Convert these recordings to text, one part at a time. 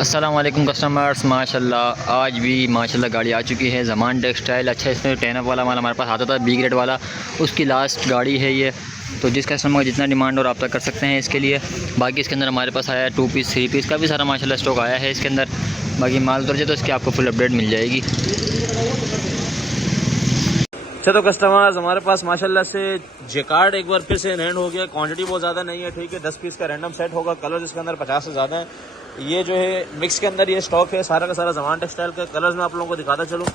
अस्सलाम वालेकुम कस्टमर्स, माशाल्लाह आज भी माशाल्लाह गाड़ी आ चुकी है ज़मान टेक्सटाइल। अच्छा, इसमें 10 वाला माल हमारे पास आता था, बी ग्रेड वाला, उसकी लास्ट गाड़ी है ये। तो जिस कस्टमर का जितना डिमांड हो रब्ता कर सकते हैं इसके लिए। बाकी इसके अंदर हमारे पास आया है 2 पीस 3 पीस का भी सारा माशाल्लाह स्टॉक आया है इसके अंदर। बाकी माल उतर जाए तो इसकी आपको फुल अपडेट मिल जाएगी। चलो कस्टमर्स, हमारे पास माशाल्लाह से जेकार्ड एक बार फिर से हैंड हो गया। क्वांटिटी बहुत ज़्यादा नहीं है, ठीक है। 10 पीस का रैंडम सेट होगा। कलर इसके अंदर 50 से ज़्यादा है। ये जो है मिक्स के अंदर ये स्टॉक है सारा का सारा ज़मान टेक्सटाइल का। कलर्स मैं आप लोगों को दिखाता चलूँ।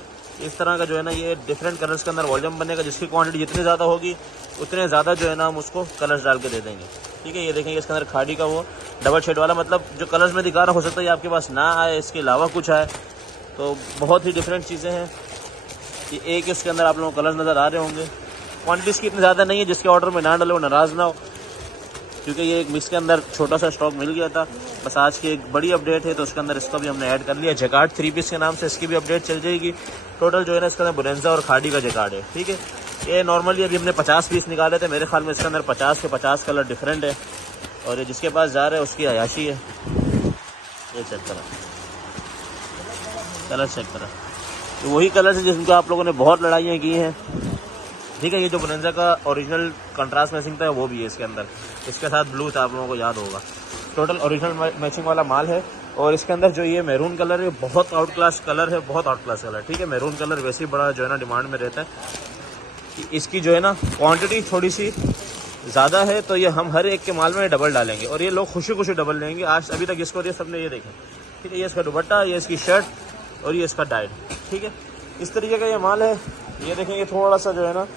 इस तरह का जो है ना ये डिफरेंट कलर्स के अंदर वॉल्यूम बनेगा, जिसकी क्वांटिटी जितनी ज़्यादा होगी उतने ज़्यादा जो है ना हम उसको कलर्स डाल के दे देंगे, ठीक है। ये देखेंगे इसके अंदर खाड़ी का वो डबल शेड वाला, मतलब जो कलर्स में दिखा रहा हो सकता है आपके पास ना आए, इसके अलावा कुछ आए। तो बहुत ही डिफरेंट चीज़ें हैं। ये एक इसके अंदर आप लोगों को कलर्स नज़र आ रहे होंगे। क्वांटिटी इसकी इतनी ज़्यादा नहीं है जिसके ऑर्डर में ना डाले वो नाराज़ ना हो, क्योंकि ये एक मिक्स के अंदर छोटा सा स्टॉक मिल गया था। बस आज की एक बड़ी अपडेट है तो उसके अंदर इसका भी हमने ऐड कर लिया। जेकार्ड 3 पीस के नाम से इसकी भी अपडेट चल जाएगी। टोटल जो है ना इसके अंदर बोनेंजा और खाड़ी का जेकार्ड है, ठीक है। ये नॉर्मली अभी हमने 50 पीस निकाले थे। मेरे ख्याल में इसके अंदर 50 के 50 कलर डिफरेंट है। और ये जिसके पास जा रहा है उसकी अयाशी है। ये चेक करा, कलर चेक करा, तो वही कलर है जिसको आप लोगों ने बहुत लड़ाइयाँ की हैं, ठीक है। ये जो बोनेंजा का ओरिजिनल कंट्रास्ट मैचिंग था वो भी है इसके अंदर। इसके साथ ब्लू था, आप लोगों को याद होगा। टोटल ओरिजिनल मैचिंग वाला माल है। और इसके अंदर जो ये मैरून कलर है बहुत आउट क्लास कलर है, बहुत आउट क्लास कलर, ठीक है। मैरून कलर वैसे ही बड़ा जो है ना डिमांड में रहता है। इसकी जो है ना क्वांटिटी थोड़ी सी ज़्यादा है, तो ये हम हर एक के माल में डबल डालेंगे और ये लोग खुशी खुशी डबल लेंगे। आज अभी तक इसको दिया सबने, ये देखें, ठीक है। ये इसका दुपट्टा, ये इसकी शर्ट और ये इसका डाइट, ठीक है। इस तरीके का ये माल है। ये देखेंगे थोड़ा सा जो है ना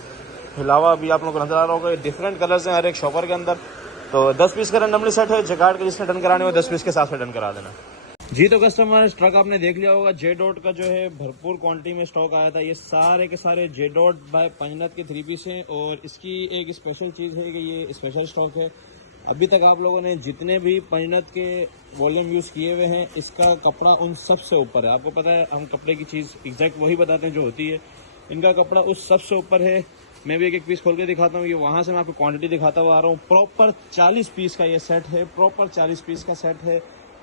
हिलावा भी आप लोगों को नजर आ रहा होगा। डिफरेंट कलर्स हैं हर एक शॉपर के अंदर। तो 10 पीस का रैंडमली सेट है। जेकार्ड का जिसने डन कराने हो 10 पीस के साथ में डन करा देना जी। तो कस्टमर ट्रक आपने देख लिया होगा। जे डॉट का जो है भरपूर क्वांटिटी में स्टॉक आया था। ये सारे के सारे जे डॉट बाय पंजनत के 3 पीस हैं। और इसकी एक स्पेशल चीज़ है कि ये स्पेशल स्टॉक है। अभी तक आप लोगों ने जितने भी पंजनत के वॉल्यूम यूज़ किए हुए हैं, इसका कपड़ा उन सबसे ऊपर है। आपको पता है हम कपड़े की चीज़ एग्जैक्ट वही बताते हैं जो होती है। इनका कपड़ा उस सबसे ऊपर है। मैं भी एक एक पीस खोल के दिखाता हूँ। ये वहाँ से मैं आपको क्वांटिटी दिखाता हुआ आ रहा हूँ। प्रॉपर 40 पीस का ये सेट है। प्रॉपर 40 पीस का सेट है।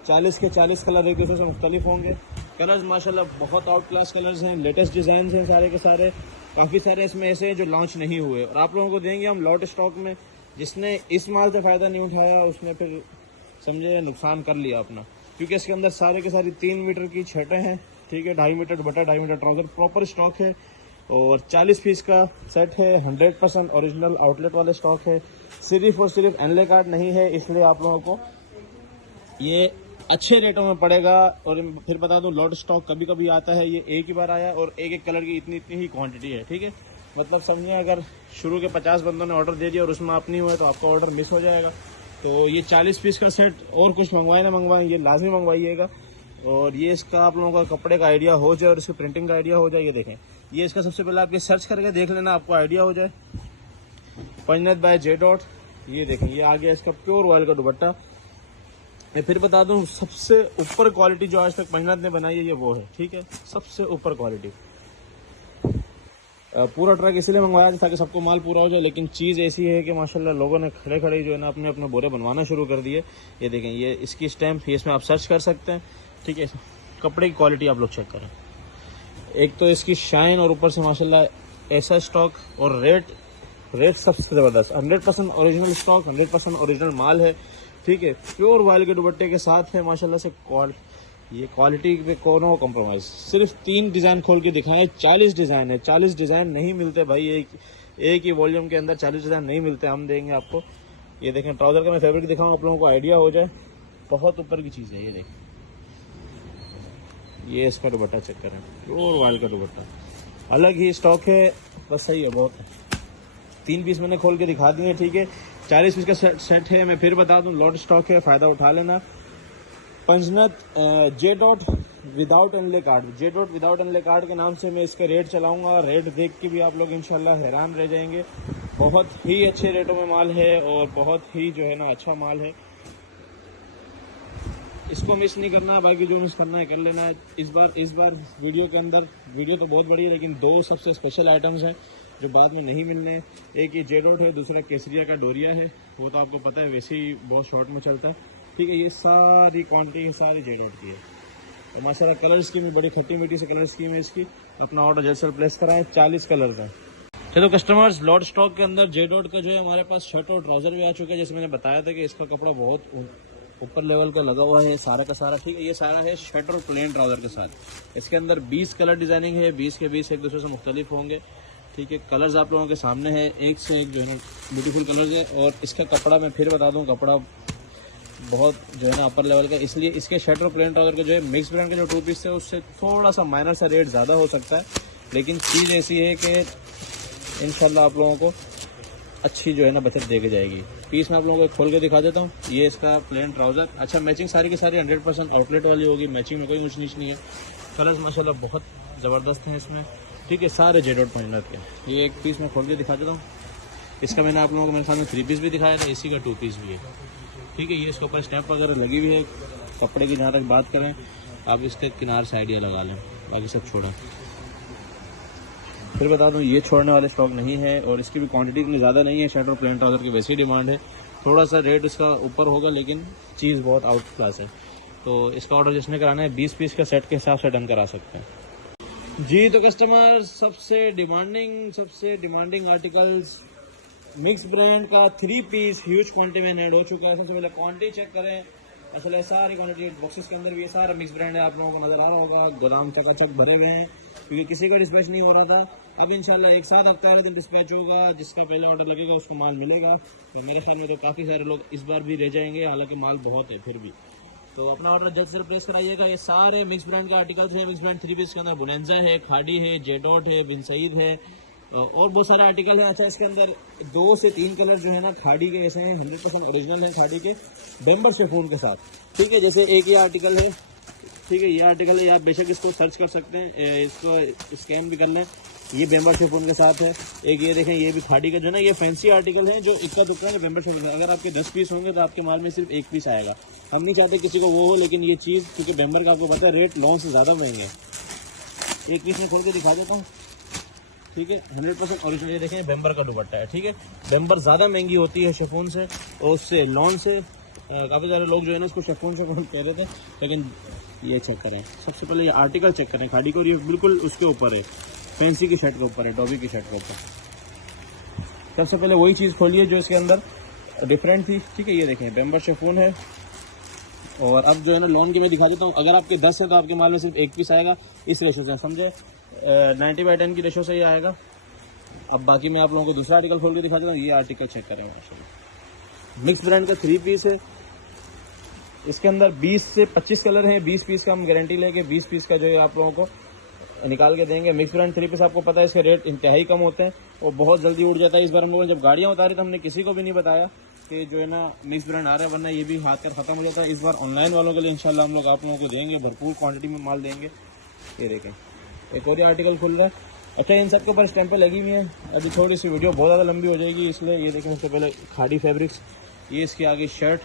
40 के 40 कलर एक दूसरे से मुख्तलिफ होंगे। कलर्स माशाल्लाह बहुत आउट क्लास कलर्स हैं। लेटेस्ट डिज़ाइन हैं सारे के सारे। काफ़ी सारे इसमें ऐसे हैं जो लॉन्च नहीं हुए और आप लोगों को देंगे हम लॉट स्टॉक में। जिसने इस माल से फ़ायदा नहीं उठाया उसने फिर समझे नुकसान कर लिया अपना, क्योंकि इसके अंदर सारे के सारी 3 मीटर की छटें हैं, ठीक है। 2.5 metre dupatta, 2.5 metre trouser, proper stock है। और 40 पीस का सेट है। 100% ओरिजिनल आउटलेट वाले स्टॉक है। सिर्फ और सिर्फ एनले कार्ड नहीं है, इसलिए आप लोगों को ये अच्छे रेटों में पड़ेगा। और फिर बता दूं लॉट स्टॉक कभी कभी आता है, ये एक ही बार आया और एक एक कलर की इतनी इतनी ही क्वांटिटी है, ठीक है। मतलब समझिए अगर शुरू के 50 बंदों ने ऑर्डर दे दिया और उसमें आप नहीं हुए तो आपका ऑर्डर मिस हो जाएगा। तो ये 40 पीस का सेट और कुछ मंगवाए ना मंगवाएं, ये लाजमी मंगवाइएगा। और ये इसका आप लोगों का कपड़े का आइडिया हो जाए और इसकी प्रिंटिंग का आइडिया हो जाए। ये देखें, ये इसका सबसे पहले आप ये सर्च करके देख लेना, आपको आइडिया हो जाए। पंजनत बाय जे डॉट, ये देखें, ये आ गया इसका प्योर ऑयल का दुपट्टा। मैं फिर बता दूं सबसे ऊपर क्वालिटी जो आज तक पंजनत ने बनाई है ये वो है, ठीक है। सबसे ऊपर क्वालिटी। पूरा ट्रक इसीलिए मंगवाया था ताकि सबको माल पूरा हो जाए, लेकिन चीज़ ऐसी है कि माशाल्लाह लोगों ने खड़े खड़े जो है ना अपने अपने बोरे बनवाना शुरू कर दिए। ये देखें, ये इसकी स्टैम्प, इसमें आप सर्च कर सकते हैं, ठीक है। कपड़े की क्वालिटी आप लोग चेक करें। एक तो इसकी शाइन और ऊपर से माशाल्लाह ऐसा स्टॉक और रेट सबसे ज़बरदस्त। 100% ओरिजिनल स्टॉक, 100% ओरिजिनल माल है, ठीक है। प्योर वायल के दुपट्टे के साथ है माशाल्लाह से। ये क्वालिटी पे कोनो कॉम्प्रोमाइज़। सिर्फ 3 डिज़ाइन खोल के दिखाएं। 40 डिज़ाइन है। 40 डिज़ाइन नहीं मिलते भाई, एक ही वॉल्यूम के अंदर 40 डिज़ाइन नहीं मिलते। हम देंगे आपको। ये देखें, ट्राउज़र का मैं फैब्रिक दिखाऊँ आप लोगों को आइडिया हो जाए। बहुत ऊपर की चीज़ है। ये देखें, ये इसका दुपट्टा चेक करें, प्योर वायल का दुपट्टा। अलग ही स्टॉक है, बस सही है, बहुत है। 3 पीस मैंने खोल के दिखा दिए, ठीक है। 40 पीस का सेट है। मैं फिर बता दूं लॉट स्टॉक है, फ़ायदा उठा लेना। पंजनत जे डॉट विदाउट एनले कार्ड, जे डॉट विदाउट एनले कार्ड के नाम से मैं इसके रेट चलाऊंगा। रेट देख के भी आप लोग इंशाल्लाह हैरान रह जाएंगे। बहुत ही अच्छे रेटों में माल है और बहुत ही जो है ना अच्छा माल है। इसको मिस नहीं करना, बाकी जो मिस करना है कर लेना है। इस बार वीडियो के अंदर, वीडियो तो बहुत बड़ी है लेकिन 2 सबसे स्पेशल आइटम्स हैं जो बाद में नहीं मिलने। एक ये जे डॉट है, दूसरा केसरिया का डोरिया है। वो तो आपको पता है वैसे ही बहुत शॉर्ट में चलता है, ठीक है। ये सारी क्वांटिटी सारी जे डॉट की है। तो माशाल्लाह कलर स्कीम में बड़ी खट्टी मीठी से कलर स्कीम है इसकी। अपना ऑर्डर जल्द से प्लेस कराएं। 40 कलर है। चलो कस्टमर्स, लॉट स्टॉक के अंदर जे डॉट का जो है हमारे पास शर्ट और ट्राउजर भी आ चुका है। जैसे मैंने बताया था कि इसका कपड़ा बहुत ऊपर लेवल का लगा हुआ है सारा का सारा, ठीक है। ये सारा है शर्ट और प्लेन ट्राउजर के साथ। इसके अंदर 20 कलर डिजाइनिंग है, 20 के 20 एक दूसरे से मुख्तलिफ होंगे, ठीक है। कलर्स आप लोगों के सामने है, एक से एक जो है ना ब्यूटीफुल कलर्स है। और इसका कपड़ा मैं फिर बता दूं, कपड़ा बहुत जो है ना अपर लेवल का, इसलिए इसके शर्ट और प्लेन ट्राउजर के जो है मिक्स ब्रांड के जो 2 पीस है उससे थोड़ा सा माइनर सा रेट ज़्यादा हो सकता है, लेकिन चीज़ ऐसी है कि इंशाल्लाह आप लोगों को अच्छी जो है ना बचत दे के जाएगी। पीस मैं आप लोगों को खोल के दिखा देता हूँ। ये इसका प्लेन ट्राउजर, अच्छा मैचिंग सारी की सारी 100% आउटलेट वाली होगी, मैचिंग में कोई ऊंच नीच नहीं है। कलर्स माशाल्लाह बहुत ज़बरदस्त हैं इसमें, ठीक है। सारे जे डॉट पॉइंट के। ये एक पीस मैं खोल के दिखा देता हूँ। इसका मैंने आप लोगों को मेरे सामने 3 पीस भी दिखाया था, इसी का 2 पीस भी है, ठीक है। ये इसके ऊपर स्टैम्प वगैरह लगी हुई है। कपड़े की जहाँ तक बात करें, आप इसके किनार से आइडिया लगा लें, बाकी सब छोड़ा। फिर बता दूं, ये छोड़ने वाले स्टॉक नहीं है और इसकी भी क्वांटिटी इतनी ज़्यादा नहीं है। शर्ट और प्लेन ट्राउजर की वैसी डिमांड है, थोड़ा सा रेट इसका ऊपर होगा, लेकिन चीज़ बहुत आउट क्लास है। तो इसका ऑर्डर जिसने कराना है 20 पीस का सेट के हिसाब से डन करा सकते हैं जी। तो कस्टमर, सबसे डिमांडिंग आर्टिकल्स मिक्स ब्रांड का 3 पीस ह्यूज क्वांटिटी में ऐड हो चुका है। सबसे पहले क्वांटिटी चेक करें। असल सारी क्वांटिटी बॉक्सेस के अंदर भी ये सारा मिक्स ब्रांड है, आप लोगों को नजर आ रहा होगा। गोदाम चकाचक भरे हुए हैं क्योंकि किसी को डिस्पैच नहीं हो रहा था। अब इंशाल्लाह एक साथ हफ्ता दिन डिस्पैच होगा, जिसका पहले ऑर्डर लगेगा उसको माल मिलेगा। तो मेरे ख्याल में तो काफ़ी सारे लोग इस बार भी रह जाएंगे, हालांकि माल बहुत है फिर भी। तो अपना ऑर्डर जल्द से प्लेस कराइएगा। ये सारे मिक्स ब्रांड के आर्टिकल्स है। मिक्स ब्रांड 3 पीस के अंदर बुनेंजा है, खाड़ी है, जे डॉट है, बिन सईद है और बहुत सारे आर्टिकल है। अच्छा, इसके अंदर 2 से 3 कलर जो है ना खाड़ी के ऐसे हैं, 100% ओरिजिनल है खाड़ी के, बेम्बर शेफून के साथ, ठीक है। जैसे एक ये आर्टिकल है, ठीक है, ये आर्टिकल है, आप बेशक इसको सर्च कर सकते हैं, इसको स्कैन भी कर लें। ये बेम्बर शेफून के साथ है। एक ये देखें, ये भी खाड़ी का जो है ना, ये फैंसी आर्टिकल है जो इक्का दुक्का है बेम्बर शेफून। अगर आपके 10 पीस होंगे तो आपके माल में सिर्फ 1 पीस आएगा। हम नहीं चाहते किसी को वो हो, लेकिन ये चीज़ क्योंकि बेम्बर का आपको पता है रेट लॉन से ज़्यादा महंगे हैं। एक पीस में खोल के दिखा देता हूँ, ठीक है। 100% ओरिजिनल। ये देखें, बेम्बर का दुपट्टा है, ठीक है। बेम्बर ज़्यादा महंगी होती है शेफून से और उससे लॉन से। काफ़ी सारे लोग जो है ना इसको शेफून से कह रहे थे, लेकिन ये चेक करें। सबसे पहले ये आर्टिकल चेक करें खाड़ी को, और ये बिल्कुल उसके ऊपर है, फैंसी की शर्ट के ऊपर है, डॉबी की शर्ट के ऊपर। सबसे पहले वही चीज़ खोलिए जो इसके अंदर डिफरेंट थी, ठीक है। ये देखें, बेम्बर शेफून है। और अब जो है ना लॉन की मैं दिखा देता हूँ। अगर आपके 10 है तो आपके माल में सिर्फ 1 पीस आएगा, इस रेशो से, समझे। 90/10 की रेशो से ये आएगा। अब बाकी मैं आप लोगों को दूसरा आर्टिकल खोल के दिखा देता हूँ। ये आर्टिकल चेक करें, मिक्स ब्रांड का 3 पीस है। इसके अंदर 20 से 25 कलर हैं। 20 पीस का हम गारंटी लेके 20 पीस का जो है आप लोगों को निकाल के देंगे। मिक्स ब्रांड 3 पीस आपको पता है इसके रेट इंतहाई कम होते हैं और बहुत जल्दी उड़ जाता है। इस बार हम लोगों ने जब गाड़ियाँ उतारी तो हमने किसी को भी नहीं बताया कि जो है ना मिक्स ब्रांड आ रहा है, वरना ये भी हाथ कर खत्म हो जाता है। इस बार ऑनलाइन वालों के लिए इंशाल्लाह हम लोग आप लोगों को देंगे, भरपूर क्वांटिटी में माल देंगे। ये देखें, एक और आर्टिकल खुल रहा है। अच्छा, इन सब के ऊपर स्टैंपें लगी हुई हैं। अभी थोड़ी सी वीडियो बहुत ज़्यादा लंबी हो जाएगी, इसलिए ये देखें। सबसे पहले खाड़ी फैब्रिक्स, ये इसके आगे शर्ट,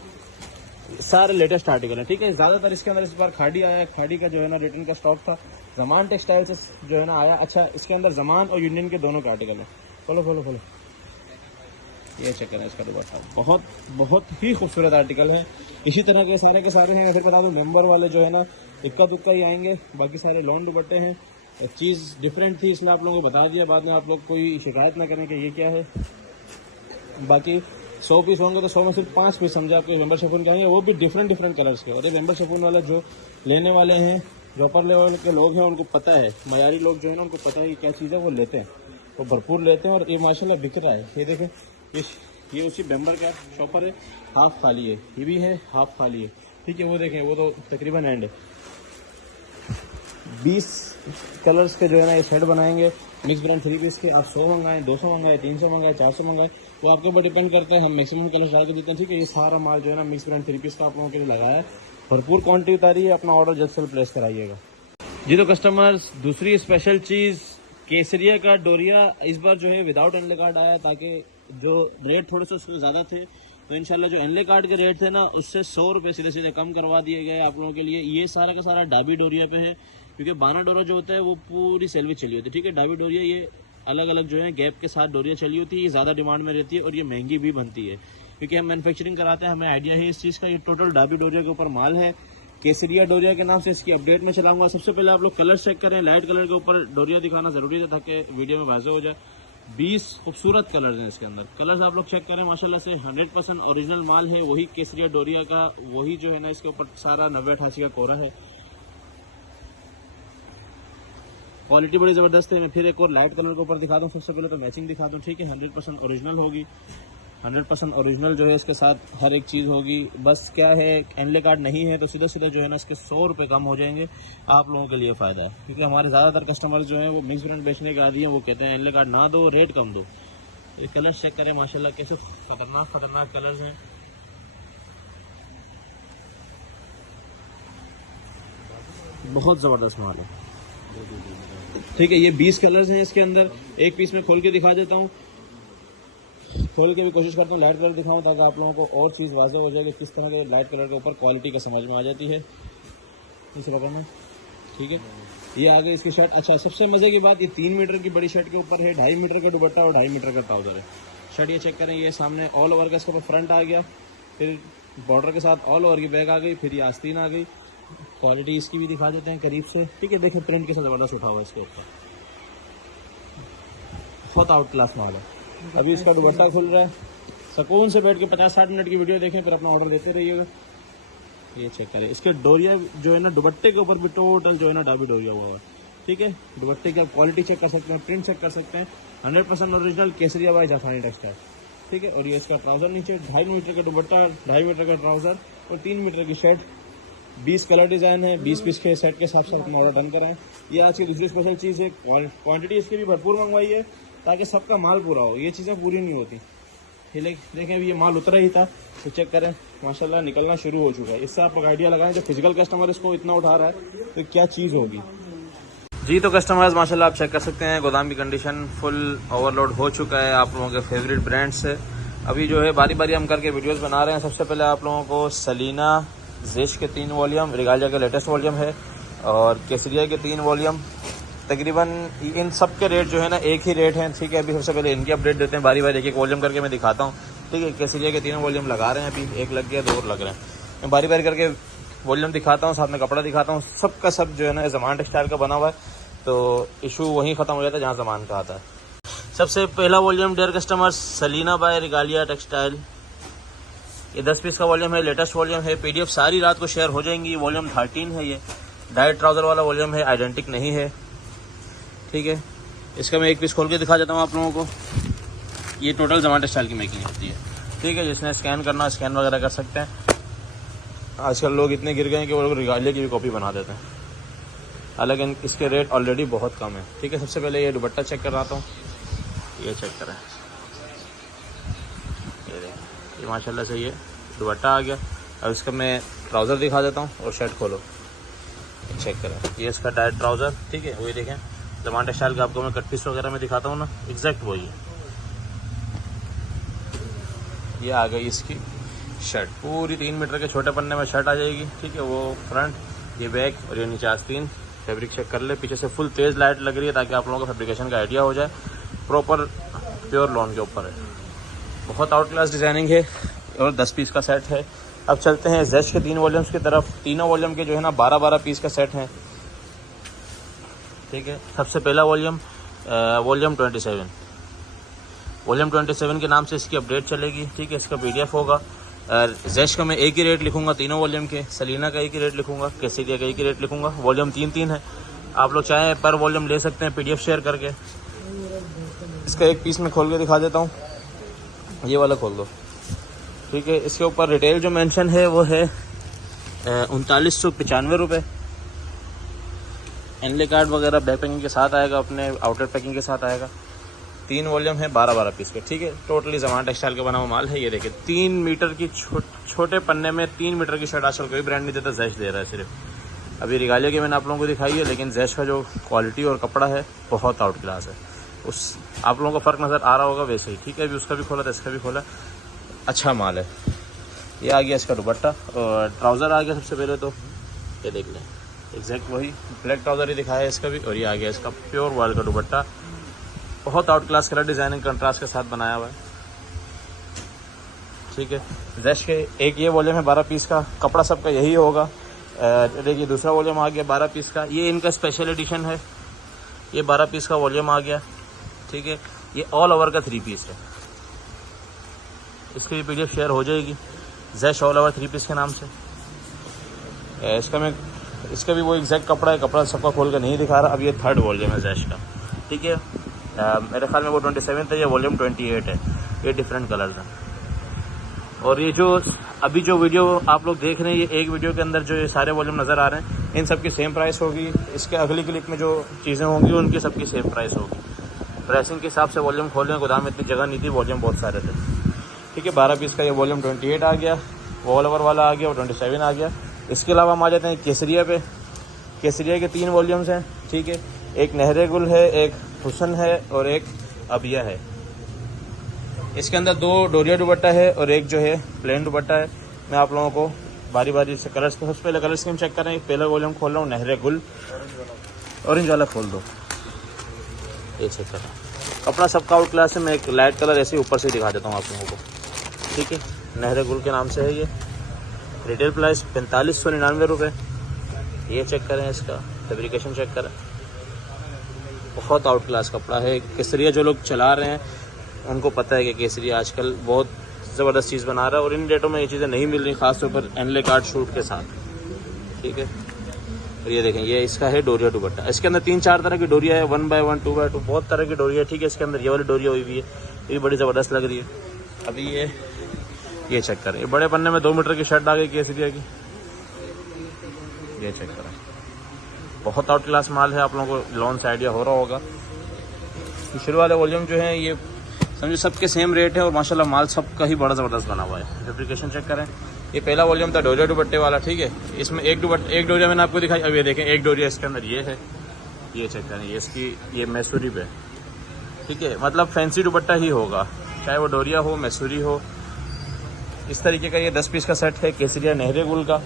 सारे लेटेस्ट आर्टिकल है, ठीक है। ज़्यादातर इसके अंदर इस बार खाड़ी आया है। खाड़ी का जो है ना रिटर्न का स्टॉक था, जमान टेक्सटाइल से जो है ना आया। अच्छा, इसके अंदर जमान और यूनियन के दोनों के आर्टिकल है। खोलो, ये चेक करें इसका दुपट्टा, बहुत ही खूबसूरत आर्टिकल है। इसी तरह के सारे हैं। फिर बता दूँ, मेंबर वाले जो है ना इक्का दुक्का ही आएंगे, बाकी सारे लॉन दुपट्टे हैं। चीज़ डिफरेंट थी इसलिए आप लोगों को बता दिया, बाद में आप लोग कोई शिकायत ना करें कि ये क्या है। बाकी 100 पीस होंगे तो 100 में सिर्फ 5 पीस समझे आपके मेंबर शेफून के आएंगे, वो भी डिफरेंट कलर्स के। और ये मेंबर शेफून वाला जो लेने वाले हैं, जो अपर लेवल के लोग हैं, उनको पता है, मयारी लोग जो है ना उनको पता है कि क्या चीज़ है, वो लेते हैं, वो भरपूर लेते हैं। और ये माशाल्लाह बिक रहा है। ये देखें, ये उसी बेम्बर का शॉपर है, हाफ खाली है। ये भी है, हाफ खाली है, ठीक है। वो देखें, वो तो तकरीबन एंड है। 20 कलर्स के जो है ना ये सेट बनाएंगे मिक्स ब्रांड 3 पीस के। आप 100 मंगाएं, 200 मंगाएं, 300 मंगाएं, 400 मंगाएं, वो आपके ऊपर डिपेंड करता है। हम मैक्सिमम कलर्स डाल के देते हैं, ठीक है। ये सारा माल जो है ना मिक्स ब्रांड 3 पीस का आप लोगों के लिए लगाया है, भरपूर क्वांटिटी उतारी है। अपना ऑर्डर जल्द से प्लेस कराइएगा जी। तो कस्टमर्स, दूसरी स्पेशल चीज़ केसरिया का डोरिया इस बार जो है विदाउट एनले कार्ड आया, ताकि जो रेट थोड़े से उसके ज़्यादा थे तो इंशाल्लाह जो एनले कार्ड के रेट थे ना उससे 100 रुपये सीधे कम करवा दिए गए आप लोगों के लिए। ये सारा का सारा डाबी डोरिया पे है, क्योंकि बाना डोरा जो होता है वो पूरी सेल्वेज चली होती है, ठीक है। डाबी डोरिया ये अलग अलग जो है गैप के साथ डोरिया चली होती है, ये ज़्यादा डिमांड में रहती है और ये महंगी भी बनती है, क्योंकि हम मैन्युफैक्चरिंग कराते हैं, हमें आइडिया है इस चीज़ का। ये टोटल डाबी डोरिया के ऊपर माल है केसरिया डोरिया के नाम से इसकी अपडेट में चलाऊंगा। सबसे पहले आप लोग कलर चेक करें, लाइट कलर के ऊपर डोरिया दिखाना जरूरी है ताकि वीडियो में वाज़ेह हो जाए। 20 खूबसूरत कलर्स हैं इसके अंदर। कलर्स आप लोग चेक करें माशाल्लाह से 100% ओरिजिनल माल है, वही केसरिया डोरिया का, वही जो है ना इसके ऊपर सारा 90-88 का कोरा है। क्वालिटी बड़ी ज़बरदस्त है। मैं फिर एक और लाइट कलर के ऊपर दिखा दूँ। सबसे पहले तो मैचिंग दिखा दूँ, ठीक है। 100% ओरिजिनल होगी, 100% ओरिजिनल जो है इसके साथ हर एक चीज़ होगी। बस क्या है, एनले कार्ड नहीं है तो सीधे सीधे जो है ना इसके 100 रुपये कम हो जाएंगे। आप लोगों के लिए फ़ायदा है, क्योंकि हमारे ज़्यादातर कस्टमर जो हैं वो मिक्स ब्रांड बेचने के आदी हैं। वो कहते हैं एनले कार्ड ना दो, रेट कम दो। ये कलर चेक करें माशाल्लाह कैसे खतरनाक कलर्स हैं। बहुत ज़बरदस्त माल है, ठीक है। ये 20 कलर्स हैं इसके अंदर। एक पीस में खोल के दिखा देता हूँ, खोल के भी कोशिश करता हूँ लाइट कलर दिखाऊं ताकि आप लोगों को और चीज़ वाज़ेह हो जाए कि किस तरह के लाइट कलर के ऊपर क्वालिटी का समझ में आ जाती है। इसे पकड़ना, ठीक है। ये आ गई इसकी शर्ट। अच्छा, सबसे मज़े की बात, ये 3 मीटर की बड़ी शर्ट के ऊपर है 2.5 मीटर का दुपट्टा और 2.5 मीटर का ट्राउज़र है। शर्ट ये चेक करें, ये सामने ऑल ओवर का इसके ऊपर फ्रंट आ गया, फिर बॉर्डर के साथ ऑल ओवर की बैग आ गई, फिर ये आस्तीन आ गई। क्वालिटी इसकी भी दिखा देते हैं करीब से, ठीक है। देखिए प्रिंट के साथ ज़बरदस्त उठा हुआ है इसके ऊपर, बहुत आउट क्लास माल है। अभी इसका दुपट्टा खुल रहा है, सुकून से बैठ के 50-60 मिनट की वीडियो देखें, फिर अपना ऑर्डर देते रहिएगा। ये चेक करें, इसके डोरिया जो है ना दुपट्टे के ऊपर भी टोटल जो है ना डाबी डोरिया हुआ है, ठीक है। दुपट्टे की क्वालिटी चेक कर सकते हैं, प्रिंट चेक कर सकते हैं। 100% ओरिजिनल केसरिया बाय जाफरानी टेक्सटाइल, ठीक है। और ये इसका ट्राउज़र नीचे 2.5 मीटर का दुपट्टा, 2.5 मीटर का ट्राउज़र और 3 मीटर की शर्ट। 20 कलर डिज़ाइन है, 20 पीस के सेट के हिसाब से अपना ऑर्डर डन करें। ये आज की दूसरी स्पेशल चीज़ है। क्वांटिटी इसकी भी भरपूर मंगवाई है ताकि सबका माल पूरा हो। ये चीज़ें पूरी नहीं होती। ये देखें, अभी ये माल उतरा ही था तो चेक करें माशाल्लाह निकलना शुरू हो चुका है। इससे आप आइडिया लगाएं जब फिजिकल कस्टमर इसको इतना उठा रहा है तो क्या चीज़ होगी। जी तो कस्टमर्स माशाल्लाह आप चेक कर सकते हैं, गोदाम की कंडीशन फुल ओवरलोड हो चुका है आप लोगों के फेवरेट ब्रांड से। अभी जो है बारी बारी हम करके वीडियोस बना रहे हैं। सबसे पहले आप लोगों को सलीना जेश के 3 वॉल्यूम, रिगालिया के लेटेस्ट वॉल्यूम है और केसरिया के 3 वॉल्यूम। तकरीबन इन सब के रेट जो है ना एक ही रेट हैं, ठीक है। अभी सबसे पहले इनकी अपडेट देते हैं, बारी बारी एक एक वॉल्यूम करके मैं दिखाता हूँ, ठीक है। केसरिया के 3 वॉल्यूम लगा रहे हैं, अभी एक लग गया, 2 और लग रहे हैं। मैं बारी बारी करके वॉल्यूम दिखाता हूँ, साथ में कपड़ा दिखाता हूँ। सब का सब जो है ना ज़मान टेक्सटाइल का बना हुआ है, तो इशू वहीं ख़त्म हो जाता है जहाँ ज़मान का आता है। सबसे पहला volume dear customers, Salina by Regalia textile. ये 10 पीस का वॉल्यूम है, लेटेस्ट वॉल्यूम है। PDF सारी रात को शेयर हो जाएंगी। वॉल्यूम 13 है, ये डाइट ट्राउज़र वाला वॉल्यूम है, आइडेंटिक नहीं है, ठीक है। इसका मैं एक पीस खोल के दिखा देता हूँ आप लोगों को। ये टोटल ज़मान टेक्सटाइल की मेकिंग होती है, ठीक है। जिसने स्कैन करना स्कैन वगैरह कर सकते हैं। आजकल लोग इतने गिर गए हैं कि वो लोग रिगालिया की भी कॉपी बना देते हैं, हालांकि इसके रेट ऑलरेडी बहुत कम है, ठीक है। सबसे पहले ये दुपट्टा चेक कराता हूँ, ये चेक करें, ये माशाल्लाह से ये दुपट्टा आ गया। अब इसका मैं ट्राउज़र दिखा देता हूँ और शर्ट खोलो, चेक करें। ये इसका टाइट ट्राउज़र, ठीक है। वही देखें ज़मान टेक्सटाइल का आपको मैं कट पीस वगैरह में दिखाता हूँ ना, एग्जैक्ट वही है। ये आ गई इसकी शर्ट, पूरी 3 मीटर के छोटे पन्ने में शर्ट आ जाएगी, ठीक है। वो फ्रंट, ये बैक और ये नीचे आस्तीन। फैब्रिक चेक कर ले, पीछे से फुल तेज़ लाइट लग रही है ताकि आप लोगों को फैब्रिकेशन का आइडिया हो जाए। प्रॉपर प्योर लॉन के ऊपर है, बहुत आउट क्लास डिज़ाइनिंग है और 10 पीस का सेट है। अब चलते हैं जेश के 3 वॉल्यूम्स की तरफ। तीनों वॉल्यूम के जो है ना 12-12 पीस का सेट है, ठीक है। सबसे पहला वॉल्यूम वॉल्यूम 27, वॉल्यूम 27 के नाम से इसकी अपडेट चलेगी, ठीक है। इसका PDF होगा। जेश का मैं एक ही रेट लिखूंगा तीनों वॉल्यूम के, सलीना का एक ही रेट लिखूंगा, केसरिया का एक ही रेट लिखूंगा। वॉल्यूम 3-3 है, आप लोग चाहें पर वॉल्यूम ले सकते हैं PDF शेयर करके। इसका एक पीस में खोल के दिखा देता हूँ, ये वाला खोल दो, ठीक है। इसके ऊपर रिटेल जो मेंशन है वो है 3995 रुपये। एनले कार्ड वगैरह बैक पैकिंग के साथ आएगा, अपने आउटलेट पैकिंग के साथ आएगा। 3 वॉल्यूम है 12-12 पीस के, ठीक है। टोटली ज़मान टेक्सटाइल का बना हुआ माल है। ये देखिए 3 मीटर की छोटे पन्ने में 3 मीटर की शर्ट आजकल कोई ब्रांड नहीं देता, जेश दे रहा है सिर्फ। अभी रिगालिया की मैंने आप लोगों को दिखाई है, लेकिन जेश का जो क्वालिटी और कपड़ा है बहुत आउट क्लास है। उस आप लोगों को फ़र्क नज़र आ रहा होगा वैसे ही, ठीक है। अभी उसका भी खोला था, इसका भी खोला, अच्छा माल है। ये आ गया इसका दुपट्टा और ट्राउज़र आ गया। सबसे पहले तो ये देख लें, एग्जैक्ट वही ब्लैक ट्राउज़र ही दिखाया है इसका भी। और ये आ गया इसका प्योर वर्ल्ड का दुपट्टा, बहुत out class colour designing contrast के साथ बनाया हुआ है, ठीक है। जेश के एक ये वॉल्यूम है 12 पीस का, कपड़ा सबका यही होगा। देखिए दूसरा वॉल्यूम आ गया 12 पीस का, ये इनका स्पेशल एडिशन है, ये 12 पीस का वॉल्यूम आ गया, ठीक है। ये ऑल ओवर का 3 पीस है, इसकी भी पीडीएफ शेयर हो जाएगी, जैश ऑल ओवर 3 पीस के नाम से। इसका भी वो एग्जैक्ट कपड़ा है, कपड़ा सबका खोल कर नहीं दिखा रहा। अब ये 3rd वॉल्यूम है जैश का, ठीक है। मेरे ख्याल में वो 27 है, ये वॉल्यूम 28 है, ये डिफरेंट कलर्स हैं। और ये जो अभी जो वीडियो आप लोग देख रहे हैं, ये एक वीडियो के अंदर जो ये सारे वॉल्यूम नज़र आ रहे हैं, इन सब की सेम प्राइस होगी। इसके अगली क्लिक में जो चीज़ें होंगी उनकी सबकी सेम प्राइस होगी। प्राइसिंग के हिसाब से वॉल्यूम खोले, गोदाम में इतनी जगह नहीं थी, वॉल्यूम बहुत सारे थे, ठीक है। 12 पीस का ये वॉल्यूम 28 आ गया, ऑल ओवर वाला आ गया, वो 27 आ गया। इसके अलावा हम आ जाते हैं केसरिया पे। केसरिया के 3 वॉल्यूम्स हैं, ठीक है। एक नहरे गुल है, एक हुसन है और एक अबिया है। इसके अंदर 2 डोरिया दुपट्टा है और एक जो है प्लेन दुपट्टा है। मैं आप लोगों को बारी बारी से कलर्स, सबसे पहले कलर स्कीम चेक करें। पहला वॉल्यूम खोल रहा हूँ, नहरे गुल, ऑरेंज वाला खोल दो, ये चेक करें। कपड़ा सबका आउट क्लास है, मैं एक लाइट कलर ऐसे ऊपर से दिखा देता हूँ आप लोगों को, ठीक है। नहरे गुल के नाम से है ये, रिटेल प्राइस 4599 रुपये। ये चेक करें, इसका फैब्रिकेशन चेक करें, बहुत आउट क्लास कपड़ा है। केसरिया जो लोग चला रहे हैं उनको पता है कि केसरिया आजकल बहुत ज़बरदस्त चीज़ बना रहा है, और इन डेटों में ये चीज़ें नहीं मिल रही, खासतौर पर एनले कार्ड शूट के साथ, ठीक है। और ये देखें, ये इसका है डोरिया दुपट्टा। इसके अंदर 3-4 तरह की डोरिया है, 1x1, 2x2, बहुत तरह की डोरिया है, ठीक है। इसके अंदर ये वाली डोरिया हुई भी है, ये भी बड़ी ज़बरदस्त लग रही है। अभी ये चेक करें, ये बड़े पन्ने में 2 मीटर की शर्ट आ गई केसरिया की, ये चेक करें, बहुत आउट क्लास माल है। आप लोगों को लॉन से आइडिया हो रहा होगा। शुरू वाले वॉल्यूम जो है ये समझो सबके सेम रेट है, और माशाल्लाह माल सबका ही बड़ा ज़बरदस्त बना हुआ है। फैब्रिकेशन चेक करें, ये पहला वॉल्यूम था डोरिया दुपट्टे वाला, ठीक है। इसमें एक डोरिया मैंने आपको दिखाई, अब ये देखें एक डोरिया इसके अंदर ये है, ये चेक करें, ये इसकी ये मैसूरी पे, ठीक है। मतलब फैंसी दुपट्टा ही होगा, चाहे वो डोरिया हो मैसूरी हो। इस तरीके का ये 10 पीस का सेट है केसरिया नहरे गुल का।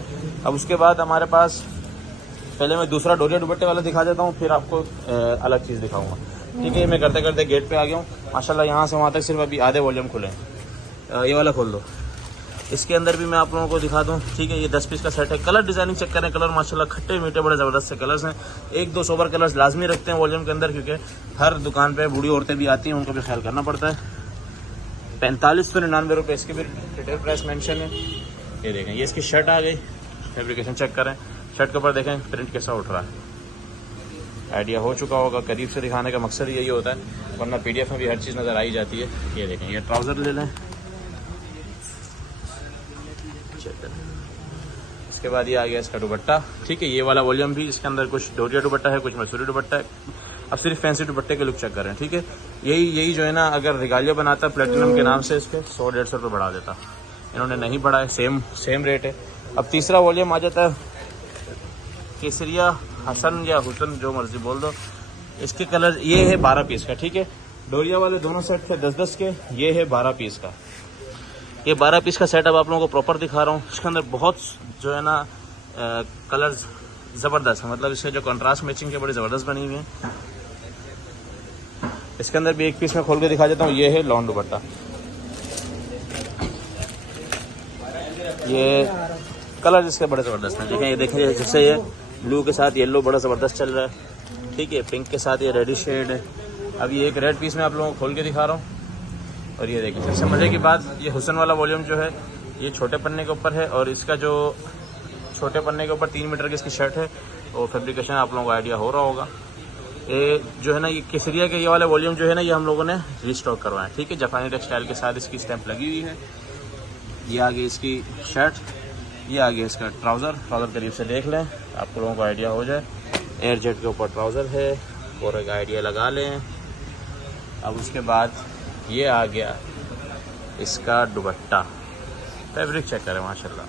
अब उसके बाद हमारे पास, पहले मैं दूसरा डोरिया दुपट्टे वाला दिखा देता हूँ, फिर आपको अलग चीज़ दिखाऊंगा, ठीक है। मैं करते करते गेट पे आ गया हूँ माशाल्लाह, यहाँ से वहाँ तक सिर्फ अभी आधे वॉल्यूम खुले हैं। ये वाला खोल दो, इसके अंदर भी मैं आप लोगों को दिखा दूँ, ठीक है। ये 10 पीस का सेट है। कलर डिजाइनिंग चेक करें, कलर माशाल्लाह खट्टे मीठे बड़े ज़बरदस्त से कलर्स हैं। 1-2 सोबर कलर्स लाजमी रखते हैं वॉल्यूम के अंदर, क्योंकि हर दुकान पर बूढ़ी औरतें भी आती हैं, उनको भी ख्याल करना पड़ता है। 4599 रुपये इसकी भी रिटेल प्राइस मेंशन है। ये देखें, ये इसकी शर्ट आ गई, फैब्रिकेशन चेक करें, शर्ट के ऊपर देखें प्रिंट कैसा उठ रहा है, आइडिया हो चुका होगा। करीब से दिखाने का मकसद यही होता है, वरना पीडीएफ में भी हर चीज़ नज़र आ ही जाती है। ये देखें, ये ट्राउज़र ले लें, चेक करें। इसके बाद ये आ गया इसका दुपट्टा, ठीक है। ये वाला वॉल्यूम भी, इसके अंदर कुछ डोरिया दुपट्टा है, कुछ मैसूरी दुपट्टा है। अब सिर्फ फैंसी दुपट्टे के लुक चेक करें, ठीक है। यही जो है ना, अगर रिगालिया बनाता प्लेटिनम के नाम से इसके 100-150 रुपये बढ़ा देता, इन्होंने नहीं बढ़ाए, सेम रेट है। अब तीसरा वॉल्यूम आ जाता है केसरिया हसन या हुसन, जो मर्जी बोल दो। इसके कलर ये है 12 पीस का, ठीक है। डोरिया वाले दोनों सेट थे 10-10 के, ये है 12 पीस का। ये 12 पीस का सेट अब आप लोगों को प्रॉपर दिखा रहा हूँ। इसके अंदर बहुत जो है ना कलर्स ज़बरदस्त है, मतलब इसके जो कंट्रास्ट मैचिंग के बड़ी ज़बरदस्त बनी हुई है। इसके अंदर भी एक पीस में खोल के दिखा देता हूँ, ये है लॉन दुपट्टा। ये कलर इसके बड़े ज़बरदस्त हैं, देखें। ये देखें, जैसे ये ब्लू के साथ येलो बड़ा ज़बरदस्त चल रहा है, ठीक है। पिंक के साथ ये रेडिश शेड है। अब ये एक रेड पीस में आप लोगों को खोल के दिखा रहा हूँ। और ये देखिए, सबसे मज़े की बात, ये हुसन वाला वॉल्यूम जो है ये छोटे पन्ने के ऊपर है, और इसका जो छोटे पन्ने के ऊपर 3 मीटर की इसकी शर्ट है, और फैब्रिकेशन आप लोगों को आइडिया हो रहा होगा। ये जो है ना, ये केसरिया के ये वाले वॉल्यूम जो है ना, ये हम लोगों ने रीस्टॉक करवाया, ठीक है। जापानी टेक्सटाइल के साथ इसकी स्टैंप लगी हुई है। ये आगे इसकी शर्ट, ये आगे इसका ट्राउज़र करीब से देख लें, आप लोगों को आइडिया हो जाए। एयर जेट के ऊपर ट्राउज़र है, और एक आइडिया लगा लें। अब उसके बाद ये आ गया इसका दुपट्टा, फैब्रिक चेक करें माशाल्लाह,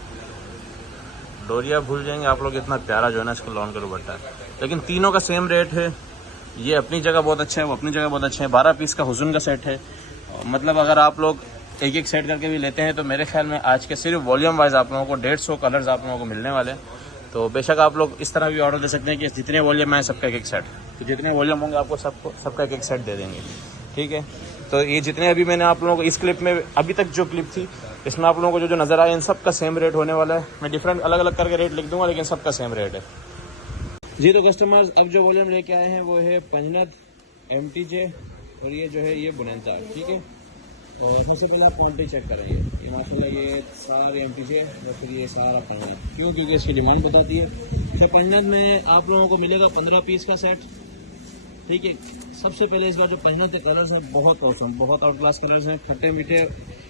डोरिया भूल जाएंगे आप लोग, इतना प्यारा जो है ना इसका लॉन का दुपट्टा है। लेकिन तीनों का सेम रेट है। ये अपनी जगह बहुत अच्छा है, वो अपनी जगह बहुत अच्छा है। 12 पीस का हुसन का सेट है, मतलब अगर आप लोग एक सेट करके भी लेते हैं तो मेरे ख्याल में आज के सिर्फ वॉल्यूम वाइज आप लोगों को 150 कलर्स आप लोगों को मिलने वाले हैं। तो बेशक आप लोग इस तरह भी ऑर्डर दे सकते हैं कि जितने वॉल्यूम है सबका एक सेट, तो जितने वॉल्यूम होंगे आपको सबका एक सेट दे देंगे, ठीक है। तो ये जितने अभी मैंने आप लोगों को इस क्लिप में, अभी तक जो क्लिप थी इसमें आप लोगों को जो नज़र आए इन सब का सेम रेट होने वाला है। मैं डिफरेंट अलग अलग करके रेट लिख दूंगा, लेकिन सबका सेम रेट है जी। तो कस्टमर्स अब जो वॉल्यूम लेके आए हैं वो है पंजनत, MTJ और ये जो है ये बोनेंजा, ठीक है। और सबसे पहले आप क्वान्टिटी चेक करें, ये माशाल्लाह ये सारे MTJ और फिर ये सारा पंजनत, क्यों? क्योंकि इसकी डिमांड बताती है। तो पंजनत में आप लोगों को मिलेगा 15 पीस का सेट, ठीक है। सबसे पहले इसका जो पंजनत के कलर्स हैं बहुत औसम, बहुत आउट क्लास कलर्स हैं, खट्टे मीठे।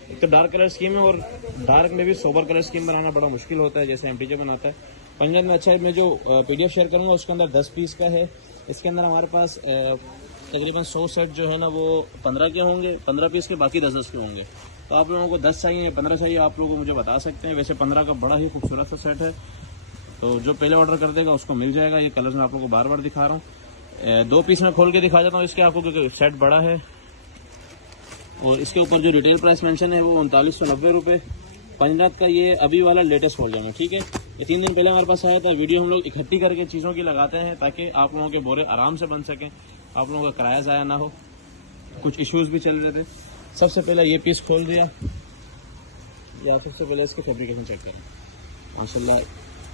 एक तो डार्क कलर स्कीम है और डार्क में भी सोबर कलर स्कीम बनाना बड़ा मुश्किल होता है, जैसे MTJ बनाता है। पंजनत में अच्छा है, मैं जो PDF शेयर करूँगा उसके अंदर 10 पीस का है। इसके अंदर हमारे पास तकरीबन 100 सेट जो है ना वो 15 के होंगे, 15 पीस के, बाकी 10 के होंगे। तो आप लोगों को 10 चाहिए 15 चाहिए, आप लोगों को मुझे बता सकते हैं। वैसे 15 का बड़ा ही खूबसूरत सा सेट है, तो जो पहले ऑर्डर कर देगा उसको मिल जाएगा। ये कलर्स मैं आप लोगों को बार बार दिखा रहा हूँ। 2 पीस में खोल के दिखा देता हूँ इसके आपको, क्योंकि सेट बड़ा है। और इसके ऊपर जो रिटेल प्राइस मेंशन है वो 3990 रुपये। पंजनत का ये अभी वाला लेटेस्ट वॉल्यूम है, ठीक है। ये 3 दिन पहले हमारे पास आया था। वीडियो हम लोग इकट्ठी करके चीज़ों की लगाते हैं ताकि आप लोगों के बोरे आराम से बन सकें, आप लोगों का किराया ज़ाया ना हो। कुछ इश्यूज़ भी चल रहे थे। सबसे पहले ये पीस खोल दिया, या सबसे पहले इसके फैब्रिकेशन चेक करें। माशाल्लाह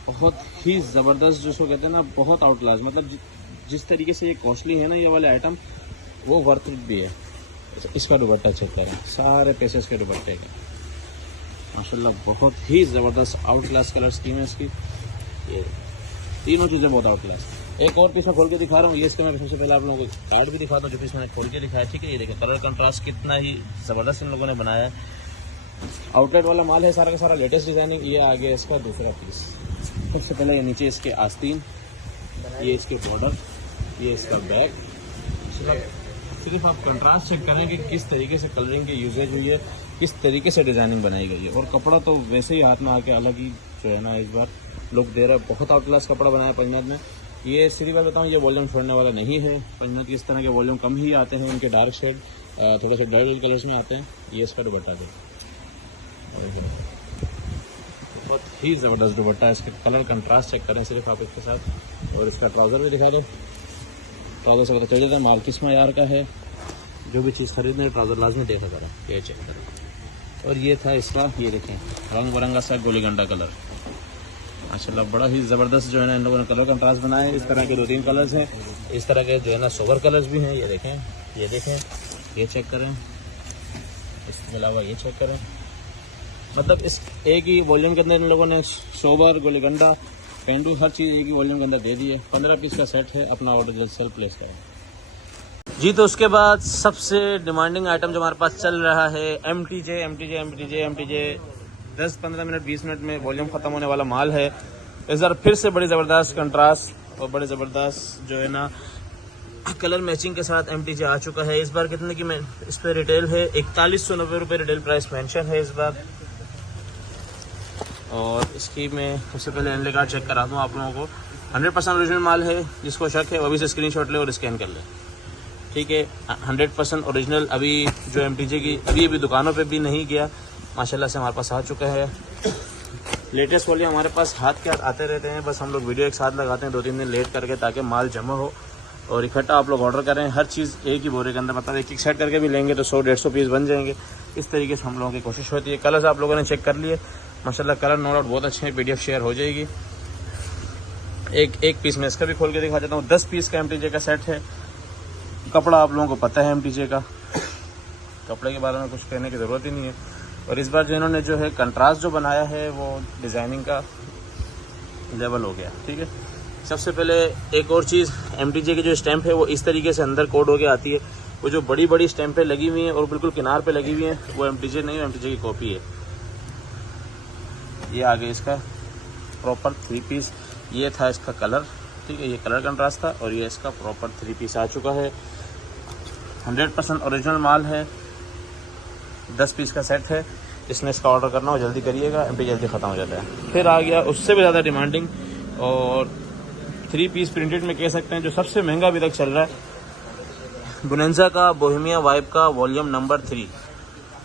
बहुत ही ज़बरदस्त, जिसको कहते हैं ना बहुत आउट क्लास, मतलब जिस तरीके से ये कॉस्टली है ना ये वाले आइटम, वो वर्थ इट भी है। इसका दुपट्टा चेक करें, सारे पीसेस के दुपट्टे का माशाल्लाह बहुत ही ज़बरदस्त आउट क्लास कलर स्कीम है इसकी। ये तीनों चीज़ें बहुत आउट क्लास। एक और पीस मैं खोल के दिखा रहा हूँ, ये इसका मैं सबसे पहले आप लोगों को कार्ड भी दिखाता हूँ जो पीस मैंने खोल के दिखाया, ठीक है। ये देखिए कलर कंट्रास्ट कितना ही ज़बरदस्त इन लोगों ने बनाया है। आउटलेट वाला माल है सारा का सारा, लेटेस्ट डिज़ाइनिंग। ये आ गया इसका दूसरा पीस। सबसे पहले ये नीचे इसके आस्तीन, ये इसके बॉर्डर, ये इसका बैक। सिर्फ आप कंट्रास्ट चेक करें कि किस तरीके से कलरिंग की यूजेज हुई है, किस तरीके से डिज़ाइनिंग बनाई गई है। और कपड़ा तो वैसे ही हाथ में आके अलग ही जो है ना इस बार लुक दे रहा है। बहुत आउट क्लास कपड़ा बनाया पंजनत में। ये सीधी बात बताऊँ, ये वॉल्यूम छोड़ने वाला नहीं है। पंजनत की इस तरह के वॉल्यूम कम ही आते हैं, उनके डार्क शेड थोड़े से डल कलर्स में आते हैं। ये इसका दुपट्टा दे, बहुत ही ज़बरदस्त दुपट्टा है। इसके कलर कंट्रास्ट चेक करें सिर्फ आप इसके साथ। और इसका ट्राउज़र भी दिखा दो, ट्राउज़र से पता चल जाता है माल किस मयार का है। जो भी चीज़ खरीदने ट्राउज़र लाजमी देखा करें, ये चेक करें। और ये था इसका, ये देखें रंग बिरंगा सा गोलीगंडा कलर, माशाल्लाह बड़ा ही ज़बरदस्त जो है ना इन लोगों ने कलर कंट्रास्ट बनाए। इस तरह के 2-3 कलर्स हैं, इस तरह के जो है ना सोबर कलर्स भी हैं। ये देखें, ये देखें, ये चेक करें, इसके अलावा ये चेक करें। मतलब इस एक ही वॉल्यूम के अंदर इन लोगों ने सोबर, गोलीगंडा, पेंडू हर चीज़ एक ही वॉल्यूम के अंदर दे दी है। 15 पीस का सेट है। अपना ऑर्डर जल्द से जल्द प्लेस करें जी। तो उसके बाद सबसे डिमांडिंग आइटम जो हमारे पास चल रहा है MTJ 10-15 मिनट 20 मिनट में वॉल्यूम ख़त्म होने वाला माल है। इस बार फिर से बड़ी ज़बरदस्त कंट्रास्ट और बड़े ज़बरदस्त जो है ना कलर मैचिंग के साथ MTJ आ चुका है। इस बार कितने की इस पर रिटेल है 4190 रुपये रिटेल प्राइस मेंशन है इस बार। और इसकी मैं सबसे पहले एनले कार्ड चेक करा दूँ आप लोगों को। 100% ओरिजिनल माल है, जिसको शक है वो अभी से स्क्रीनशॉट ले और स्कैन कर ले, ठीक है। 100% ओरिजिनल अभी जो MTJ की अभी दुकानों पे भी नहीं गया, माशाल्लाह से हमारे पास आ चुका है। लेटेस्ट वॉल्यूम हमारे पास हाथ के हाथ आते रहते हैं, बस हम लोग वीडियो एक साथ लगाते हैं 2-3 दिन लेट करके, ताकि माल जमा हो और इकट्ठा आप लोग ऑर्डर करें। हर चीज़ एक ही बोरे के अंदर, मतलब एक सेट करके भी लेंगे तो 100-150 पीस बन जाएंगे। इस तरीके से हम लोगों की कोशिश होती है। कलर्स आप लोगों ने चेक कर लिए, माशाल्लाह कलर नो डाउट बहुत अच्छे हैं। PDF शेयर हो जाएगी। एक पीस में इसका भी खोल के दिखा देता हूँ। 10 पीस का MTJ का सेट है। कपड़ा आप लोगों को पता है MTJ का, कपड़े के बारे में कुछ कहने की ज़रूरत ही नहीं है। और इस बार जो इन्होंने जो है कंट्रास्ट जो बनाया है वो डिज़ाइनिंग का लेवल हो गया, ठीक है। सबसे पहले एक और चीज़, MTJ की जो स्टैंप है वो इस तरीके से अंदर कोड होके आती है। वो जो बड़ी बड़ी स्टैंपें लगी हुई हैं और बिल्कुल किनार पे लगी हुई हैं वो MTJ नहीं, MTJ की कॉपी है। ये आगे इसका प्रॉपर 3 पीस, ये था इसका कलर, ठीक है। ये कलर कंट्रास्ट था और ये इसका प्रॉपर 3 पीस आ चुका है। 100% ओरिजिनल माल है। 10 पीस का सेट है। जिसने इसका ऑर्डर करना हो जल्दी करिएगा, MTJ जल्दी ख़त्म हो जाता है। फिर आ गया उससे भी ज़्यादा डिमांडिंग और 3 पीस प्रिंटेड में कह सकते हैं जो सबसे महंगा अभी तक चल रहा है, बोनेंजा का बोहेमिया वाइब का वॉल्यूम नंबर 3।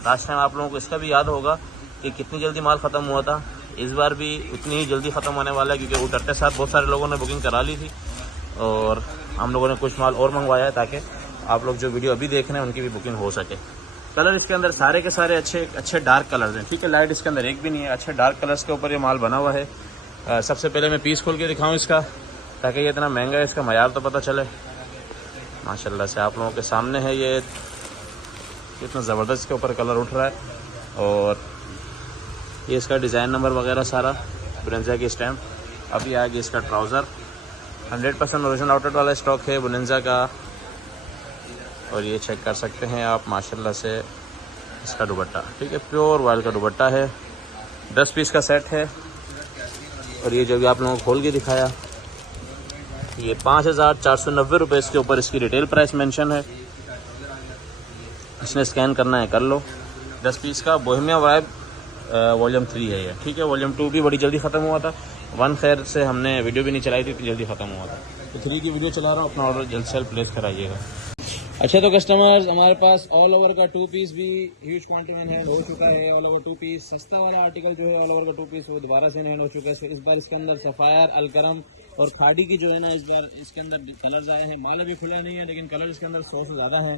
लास्ट टाइम आप लोगों को इसका भी याद होगा कि कितनी जल्दी माल ख़त्म हुआ था। इस बार भी उतनी ही जल्दी ख़त्म होने वाला है, क्योंकि उतरते साथ बहुत सारे लोगों ने बुकिंग करा ली थी और हम लोगों ने कुछ माल और मंगवाया है ताकि आप लोग जो वीडियो अभी देख रहे हैं उनकी भी बुकिंग हो सके। कलर इसके अंदर सारे के सारे अच्छे डार्क कलर्स हैं, ठीक है। लाइट इसके अंदर एक भी नहीं है, अच्छे डार्क कलर्स के ऊपर ये माल बना हुआ है। सबसे पहले मैं पीस खोल के दिखाऊं इसका, ताकि ये इतना महंगा है, इसका मयार तो पता चले। माशाल्लाह से आप लोगों के सामने है, ये इतना ज़बरदस्त इसके ऊपर कलर उठ रहा है। और ये इसका डिज़ाइन नंबर वगैरह सारा, बुनेंजा की स्टैम्प। अभी आएगी इसका ट्राउज़र, 100% ओरिजिनल आउटलेट वाला स्टॉक है बुनेंजा का। और ये चेक कर सकते हैं आप माशाल्लाह से इसका दुपट्टा, ठीक है, प्योर वाइल का दुपट्टा है। 10 पीस का सेट है। और ये जो भी आप लोगों को खोल के दिखाया, ये 5490 रुपये इसके ऊपर इसकी रिटेल प्राइस मेंशन है। इसने स्कैन करना है कर लो। 10 पीस का बोहेमिया वाइब वॉल्यूम 3 है ये, ठीक है। वॉल्यूम 2 भी बड़ी जल्दी ख़त्म हुआ था, 1 खैर से हमने वीडियो भी नहीं चलाई थी, जल्दी ख़त्म हुआ था। तो 3 की वीडियो चला रहा हूँ, अपना ऑर्डर जल्द से जल्द प्लेस कराइएगा। अच्छा, तो कस्टमर्स हमारे पास ऑल ओवर का 2 पीस भी ह्यूज क्वांटिटी में हैंड हो चुका है। ऑल ओवर 2 पीस सस्ता वाला आर्टिकल जो है ऑल ओवर का 2 पीस वो दोबारा से हैंड हो चुका है। इस बार इसके अंदर सफ़ायर, अलकरम और खाड़ी की जो है ना, इस बार इसके अंदर कलर्स आए हैं। माल अभी खुला नहीं है, लेकिन कलर इसके अंदर 100 से ज़्यादा है।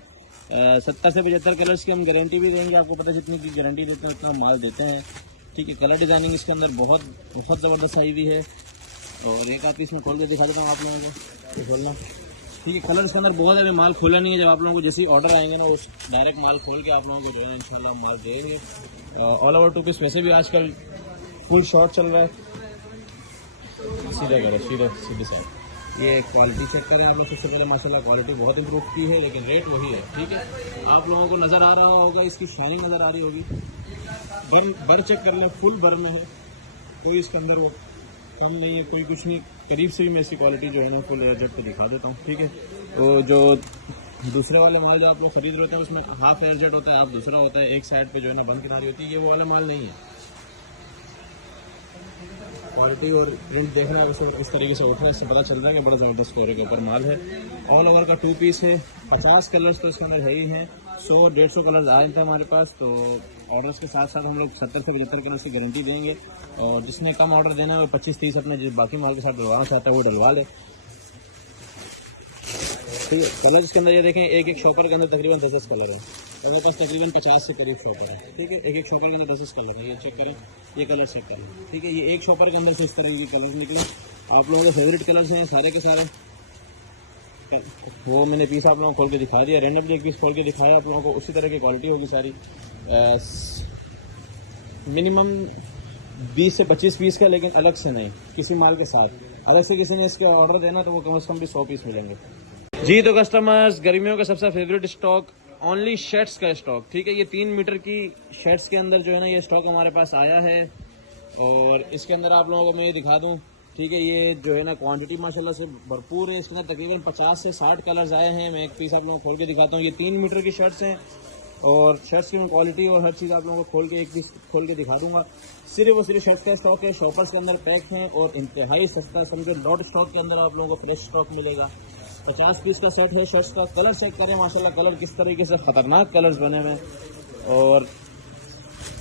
70 से 75 कलर्स की हम गारंटी भी देंगे। आपको पता है जितनी की गारंटी देते हैं उतना माल देते हैं, ठीक है। कलर डिज़ाइनिंग इसके अंदर बहुत ज़बरदस्त आई हुई है। और एक आप इसमें खोल के दिखा देता हूँ आप लोगों को, खोलना, ठीक है। कलर इसके अंदर बहुत अभी माल खुला नहीं है। जब आप लोगों को जैसे ऑर्डर आएंगे ना, उस डायरेक्ट माल खोल के आप लोगों को जो है इंशाल्लाह माल देंगे। ऑल ओवर 2 पीस वैसे भी आजकल फुल शॉर्ट चल रहा है। सीधे करो, सीधे साइड। ये क्वालिटी चेक करें आप लोग। सबसे पहले माशाल्लाह क्वालिटी बहुत इंप्रूव की है, लेकिन रेट वही है, ठीक है। आप लोगों को नज़र आ रहा होगा, इसकी शाइनिंग नज़र आ रही होगी। बर चेक कर लें, फुल बर में है, कोई इसके अंदर वो कम नहीं है, कोई कुछ नहीं। करीब से भी मैं इसकी क्वालिटी जो है ना फुल एयर जेट पे दिखा देता हूँ, ठीक है। तो जो दूसरे वाले माल जो आप लोग खरीद रहे होते हैं उसमें हाफ एयर जेट होता है, आप दूसरा होता है, एक साइड पे जो है ना बंद किनारी होती है। ये वो वाला माल नहीं है। क्वालिटी और प्रिंट देख रहे हैं उसे किस तरीके से उठ रहा है, इससे पता चल रहा है कि बड़ा ज़बरदस्त स्कोर के ऊपर माल है। ऑल ओवर का 2 पीस है। 50 कलर्स तो इसके अंदर है ही हैं। 100-150 कलर्स आए थे हमारे पास। तो ऑर्डर्स के साथ साथ हम लोग 70 से 75 कलर्स की गारंटी देंगे। और जिसने कम ऑर्डर देना है वो 25-30 अपने जो बाकी माल के साथ डलवाना चाहता है वो डलवा ले, ठीक है। कलर इसके अंदर ये देखें, एक शॉपर के अंदर तकरीबन 10 कलर है। तो मेरे पास तकरीबन 50 से करीब शॉपर है, ठीक है। एक शॉपर के अंदर 10 कलर है। ये चेक करें, ये कलर चेक करें, ठीक है। ये एक शॉपर के अंदर से इस तरह के कलर निकले। आप लोगों के फेवरेट कलर्स हैं सारे के सारे। वो मैंने पीस आप लोगों को खोल के दिखा दिया, रैंडमली एक पीस खोल के दिखाया आप लोगों को। उसी तरह की क्वालिटी होगी सारी। मिनिमम 20 से 25 पीस का, लेकिन अलग से नहीं, किसी माल के साथ अलग से किसी ने इसके ऑर्डर देना तो वो कम से कम भी 100 पीस मिलेंगे जी। तो कस्टमर्स, गर्मियों का सबसे फेवरेट स्टॉक ओनली शर्ट्स का स्टॉक, ठीक है। ये 3 मीटर की शर्ट्स के अंदर जो है ना ये स्टॉक हमारे पास आया है। और इसके अंदर आप लोगों को मैं ये दिखा दूं, ठीक है। ये जो है ना क्वांटिटी माशाल्लाह से भरपूर है। इसके अंदर तकरीबन 50 से 60 कलर्स आए हैं। मैं एक पीस आप लोगों को खोल के दिखाता हूँ। ये 3 मीटर की शर्ट्स हैं और शर्ट्स की क्वालिटी और हर चीज़ आप लोगों को खोल के एक पीस खोल के दिखा दूंगा। सिर्फ और सिर्फ शर्ट्स का स्टॉक है, शॉपर्स के अंदर पैक हैं और इंतहाई सस्ता, समझो डॉट स्टॉक के अंदर आप लोगों को फ्रेश स्टॉक मिलेगा। 50 पीस का सेट है शर्ट्स का। कलर चेक करें माशाल्लाह, कलर किस तरीके से ख़तरनाक कलर्स बने हुए हैं। और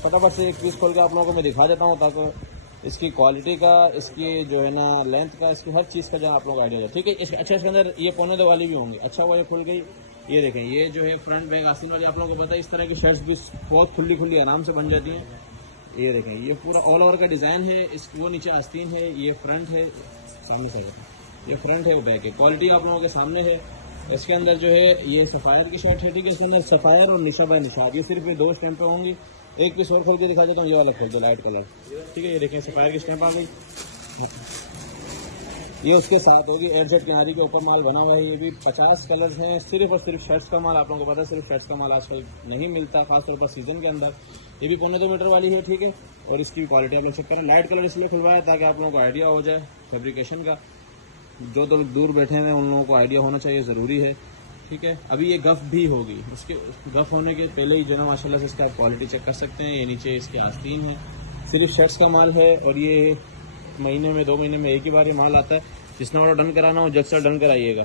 फटाफट से एक पीस खोल के आप लोगों को मैं दिखा देता हूँ, ताकि इसकी क्वालिटी का, इसकी जो है ना लेंथ का, इसकी हर चीज़ का जो आप लोग आइडिया हो, ठीक है। अच्छा, इसके अंदर ये पौने 2 वाली भी होंगी। अच्छा हुआ ये खुल गई। ये देखें, ये जो है फ्रंट बैक आस्तीन वाली आप लोगों को पता है, इस तरह की शर्ट्स भी बहुत खुली आराम से बन जाती हैं। ये देखें, ये पूरा ऑल ओवर का डिज़ाइन है। इस वो नीचे आस्तीन है, ये फ्रंट है, सामने से ये फ्रंट है, वो बैक है। क्वालिटी आप लोगों के सामने है। इसके अंदर जो है ये सफ़ायर की शर्ट है, ठीक है। इसके अंदर सफ़ायर और निशा बाय निशाब, ये सिर्फ ये 2 स्टैंप पे होंगी। एक पीस और खोल के दिखा देता हूँ, ये वाला खोल दो, लाइट कलर, ठीक है। ये देखें, सफ़ायर की स्टैंप आ गई, ये उसके साथ होगी। एयरजेट किनारी के ऊपर माल बना हुआ है। ये भी 50 कलर्स हैं। सिर्फ और सिर्फ शर्ट्स का माल आप लोगों को पता है, सिर्फ शर्ट्स का माल आजकल नहीं मिलता, खासतौर पर सीज़न के अंदर। ये भी पौने 2 मीटर वाली है, ठीक है। और इसकी क्वालिटी आप लोग चेक करें। लाइट कलर इसलिए खुलवाया ताकि आप लोगों को आइडिया हो जाए फैब्रिकेशन का। जो तो दूर बैठे हैं उन लोगों को आइडिया होना चाहिए, ज़रूरी है, ठीक है। अभी ये गफ़ भी होगी, उसके गफ़ होने के पहले ही जो है माशाल्लाह से इसका क्वालिटी चेक कर सकते हैं। ये नीचे इसके आस्तीन है। सिर्फ शर्ट्स का माल है और ये महीने में 2 महीने में एक ही बार ये माल आता है। जिसने ऑर्डर डन कराना हो जल्द से डन कराइएगा।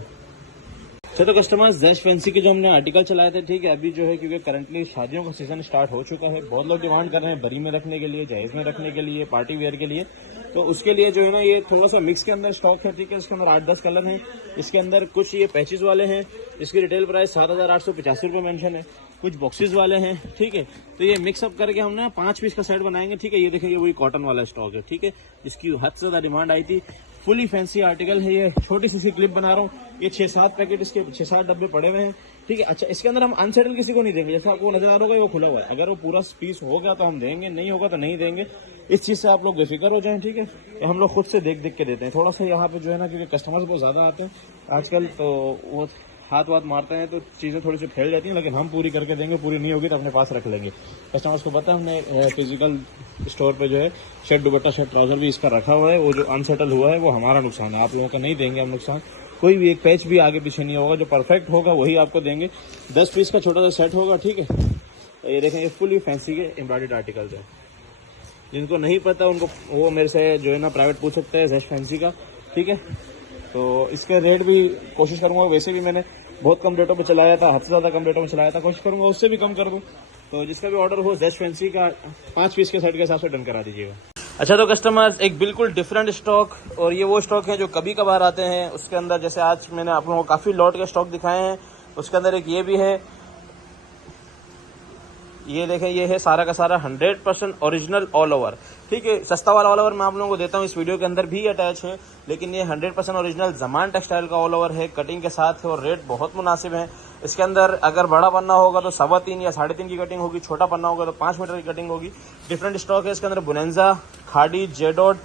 तो कस्टमर्स, जैश फैंसी के जो हमने आर्टिकल चलाए थे, ठीक है। अभी जो है क्योंकि करंटली शादियों का सीजन स्टार्ट हो चुका है, बहुत लोग डिमांड कर रहे हैं बरी में रखने के लिए, जहेज में रखने के लिए, पार्टी वेयर के लिए। तो उसके लिए जो है ना ये थोड़ा सा मिक्स के अंदर स्टॉक है, ठीक है। इसके अंदर 8-10 कलर हैं। इसके अंदर कुछ ये पैचेस वाले हैं। इसकी रिटेल प्राइस 7,885 रुपये मेंशन है। कुछ बॉक्सेस वाले हैं, ठीक है। तो ये मिक्सअप करके हम ना 5 पीस का सेट बनाएंगे, ठीक है। ये देखें, ये वही कॉटन वाला स्टॉक है, ठीक है, जिसकी हद से ज्यादा डिमांड आई थी। फुली फैंसी आर्टिकल है ये। छोटी सी क्लिप बना रहा हूँ, ये 6-7 पैकेट, इसके 6-7 डब्बे पड़े हुए हैं, ठीक है। अच्छा, इसके अंदर हम अनसेटल किसी को नहीं देंगे, जैसा आपको नजर आ रहा होगा वो खुला हुआ है। अगर वो पूरा पीस हो गया तो हम देंगे, नहीं होगा तो नहीं देंगे। इस चीज से आप लोग बेफिक्र हो जाएं, ठीक है। तो हम लोग खुद से देख देख के देते हैं। थोड़ा सा यहाँ पे जो है ना, क्योंकि कस्टमर्स बहुत ज्यादा आते हैं आजकल, तो वो हाथ वाथ मारते हैं तो चीज़ें थोड़ी सी फैल जाती हैं, लेकिन हम पूरी करके देंगे। पूरी नहीं होगी तो अपने पास रख लेंगे। कस्टमर्स को पता है हमने फिजिकल स्टोर पे जो है शर्ट दुपट्टा शर्ट ट्राउजर भी इसका रखा हुआ है। वो जो अनसेटल हुआ है वो हमारा नुकसान है, आप लोगों का नहीं देंगे हम नुकसान। कोई भी एक पैच भी आगे पीछे नहीं होगा, जो परफेक्ट होगा वही आपको देंगे। 10 पीस का छोटा सा सेट होगा, ठीक है। तो ये देखें, ये फुली फैंसी के एम्ब्रॉयडर्ड आर्टिकल्स है। जिनको नहीं पता उनको वो मेरे से जो है ना प्राइवेट पूछ सकते हैं, जैश फैंसी का, ठीक है। तो इसके रेट भी कोशिश करूंगा, वैसे भी मैंने बहुत कम रेटों पे चलाया था, हद से ज़्यादा कम रेटों में चलाया था, कोशिश करूंगा उससे भी कम कर दूं। तो जिसका भी ऑर्डर हो जैश फैंसी का 5 पीस के सेट के हिसाब से डन करा दीजिएगा। अच्छा, तो कस्टमर्स, एक बिल्कुल डिफरेंट स्टॉक, और ये वो स्टॉक है जो कभी कभार आते हैं। उसके अंदर जैसे आज मैंने आप लोगों को काफ़ी लॉट के स्टॉक दिखाए हैं, उसके अंदर एक ये भी है। ये देखें, ये है सारा का सारा 100% ओरिजिनल ऑल ओवर, ठीक है। सस्ता वाला ऑल ओवर मैं आप लोगों को देता हूँ, इस वीडियो के अंदर भी अटैच है, लेकिन ये 100% ओरिजिनल ज़मान टेक्सटाइल का ऑल ओवर है, कटिंग के साथ है, और रेट बहुत मुनासिब है। इसके अंदर अगर बड़ा पन्ना होगा तो 3.25 या 3.5 की कटिंग होगी, छोटा पन्ना होगा तो 5 मीटर की कटिंग होगी। डिफरेंट स्टॉक है इसके अंदर। बुनेंजा, खाड़ी, जेडोड,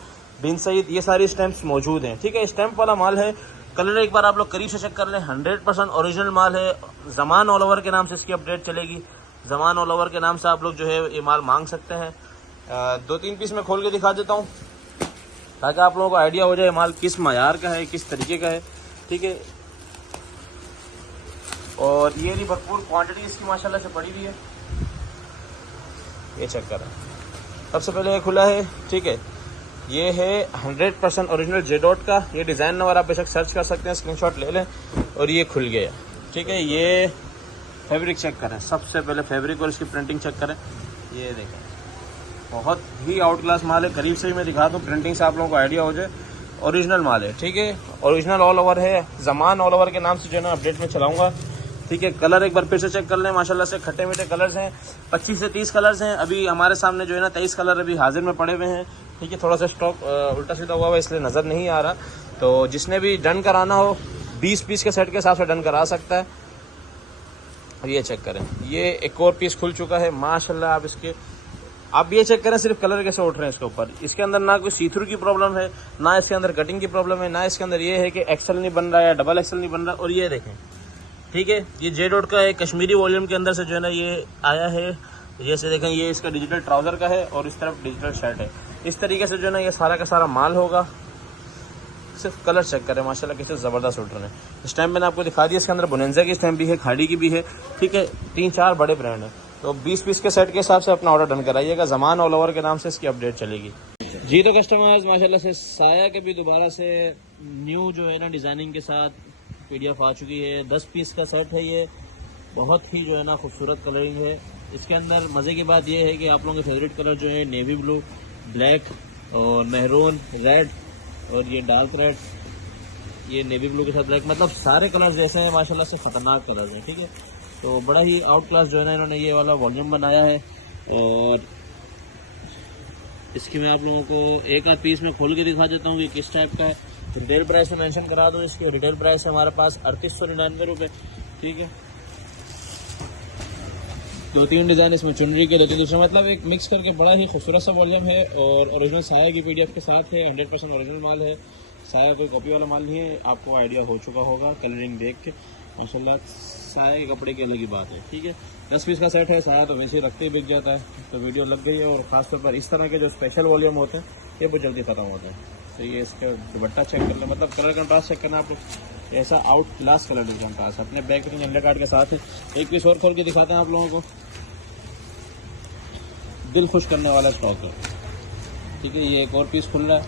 बिन सईद, ये सारी स्टैंप्स मौजूद हैं, ठीक है। स्टैंप वाला माल है। कलर एक बार आप लोग करीब से चेक कर लें, 100% ओरिजिनल माल है। ज़मान ऑल ओवर के नाम से इसकी अपडेट चलेगी। ज़मान ऑल ओवर के नाम से आप लोग जो है ये माल मांग सकते हैं। 2-3 पीस मैं खोल के दिखा देता हूँ ताकि आप लोगों को आइडिया हो जाए माल किस मयार का है, किस तरीके का है, ठीक है। और ये भी भरपूर क्वांटिटी इसकी माशाल्लाह से पड़ी हुई है। ये चेक करें, सबसे पहले ये खुला है, ठीक है। ये है 100% ओरिजिनल जेडोट का। ये डिज़ाइन नंबर आप बेशक सर्च कर सकते हैं, स्क्रीनशॉट ले लें। और ये खुल गया, ठीक है। ये फैब्रिक चेक करें, सबसे पहले फैब्रिक और इसकी प्रिंटिंग चेक करें। ये देखें, बहुत ही आउट क्लास माल है। करीब से ही मैं दिखा दूँ, प्रिंटिंग से आप लोगों को आइडिया हो जाए। ओरिजिनल माल है, ठीक है। ओरिजिनल ऑल ओवर है। ज़मान ऑल ओवर के नाम से जो है ना अपडेट में चलाऊंगा, ठीक है। कलर एक बार फिर से चेक कर लें, माशाल्लाह से खट्टे मीठे कलर्स हैं। 25 से 30 कलर्स हैं। अभी हमारे सामने जो है ना 23 कलर अभी हाजिर में पड़े हुए हैं, ठीक है। थोड़ा सा स्टॉक उल्टा सीधा हुआ है इसलिए नज़र नहीं आ रहा। तो जिसने भी डन कराना हो 20 पीस के सेट के हिसाब से डन करा सकता है। ये चेक करें, ये एक और पीस खुल चुका है माशाल्लाह। आप ये चेक करें, सिर्फ कलर कैसे उठ रहे हैं इसके ऊपर। इसके अंदर ना कोई सी थ्रू की प्रॉब्लम है, ना इसके अंदर कटिंग की प्रॉब्लम है, ना इसके अंदर ये है कि एक्सल नहीं बन रहा है या डबल एक्सल नहीं बन रहा। और ये देखें, ठीक है, ये जे डॉट का है, कश्मीरी वॉल्यूम के अंदर से जो है ना ये आया है। जैसे देखें, ये इसका डिजिटल ट्राउजर का है और इस तरफ डिजिटल शर्ट है। इस तरीके से जो है ना ये सारा का सारा माल होगा। सिर्फ कलर चेक करें, माशाल्लाह कैसे ज़बरदस्त उठ रहे हैं। स्टैम्प मैंने आपको दिखा दिया, इसके अंदर बुनेंजा की स्टैम्प भी है, खाड़ी की भी है, ठीक है। 3-4 बड़े ब्रांड हैं। तो 20 पीस के सेट के हिसाब से अपना ऑर्डर डन कराइएगा। ज़मान ऑल ओवर के नाम से इसकी अपडेट चलेगी जी। तो कस्टमर्स, माशाल्लाह से साया के भी दोबारा से न्यू जो है ना डिज़ाइनिंग के साथ PDF आ चुकी है। 10 पीस का सेट है ये। बहुत ही जो है ना खूबसूरत कलरिंग है इसके अंदर। मज़े की बात यह है कि आप लोगों के फेवरेट कलर जो है नेवी ब्लू, ब्लैक और मेहरून, रेड और ये डार्क रेड, ये नेवी ब्लू के साथ ब्लैक, मतलब सारे कलर्स जैसे हैं माशाल्लाह से ख़तरनाक कलर्स हैं, ठीक है। तो बड़ा ही आउट क्लास जो है ना इन्होंने ये वाला वॉल्यूम बनाया है। और इसकी मैं आप लोगों को एक आध पीस में खोल के दिखा देता हूँ कि किस टाइप का है। रिटेल प्राइस में मेंशन करा दूँ इसकी। रिटेल प्राइस है हमारे पास 3899 रुपये, ठीक है। 2-3 डिज़ाइन इसमें चुनरी के, 2-3 दूसरा, मतलब एक मिक्स करके बड़ा ही खूबसूरत सा वॉल्यूम है। और ओरिजिनल साया की PDF के साथ है। 100% ओरिजिनल माल है। साया कोई कॉपी वाला माल नहीं है, आपको आइडिया हो चुका होगा कलरिंग देख के। माशाल्लाह साया के कपड़े की अलग ही बात है, ठीक है। 10 पीस का सेट है। साया तो वैसे ही रखते ही बिक जाता है, तो वीडियो लग गई है। और ख़ासतौर पर इस तरह के जो स्पेशल वॉल्यूम होते हैं ये बहुत जल्दी ख़त्म होते हैं। तो ये इसका दुपट्टा चेक कर लें, मतलब कलर कंट्रास्ट चेक करना, आपको ऐसा आउट क्लास कलर कंट्रास्ट अपने बैक में झंडा कार्ड के साथ है। एक पीस और खोल के दिखाते हैं आप लोगों को। दिल खुश करने वाला स्टॉक है, ठीक है। ये एक और पीस खुल रहा है,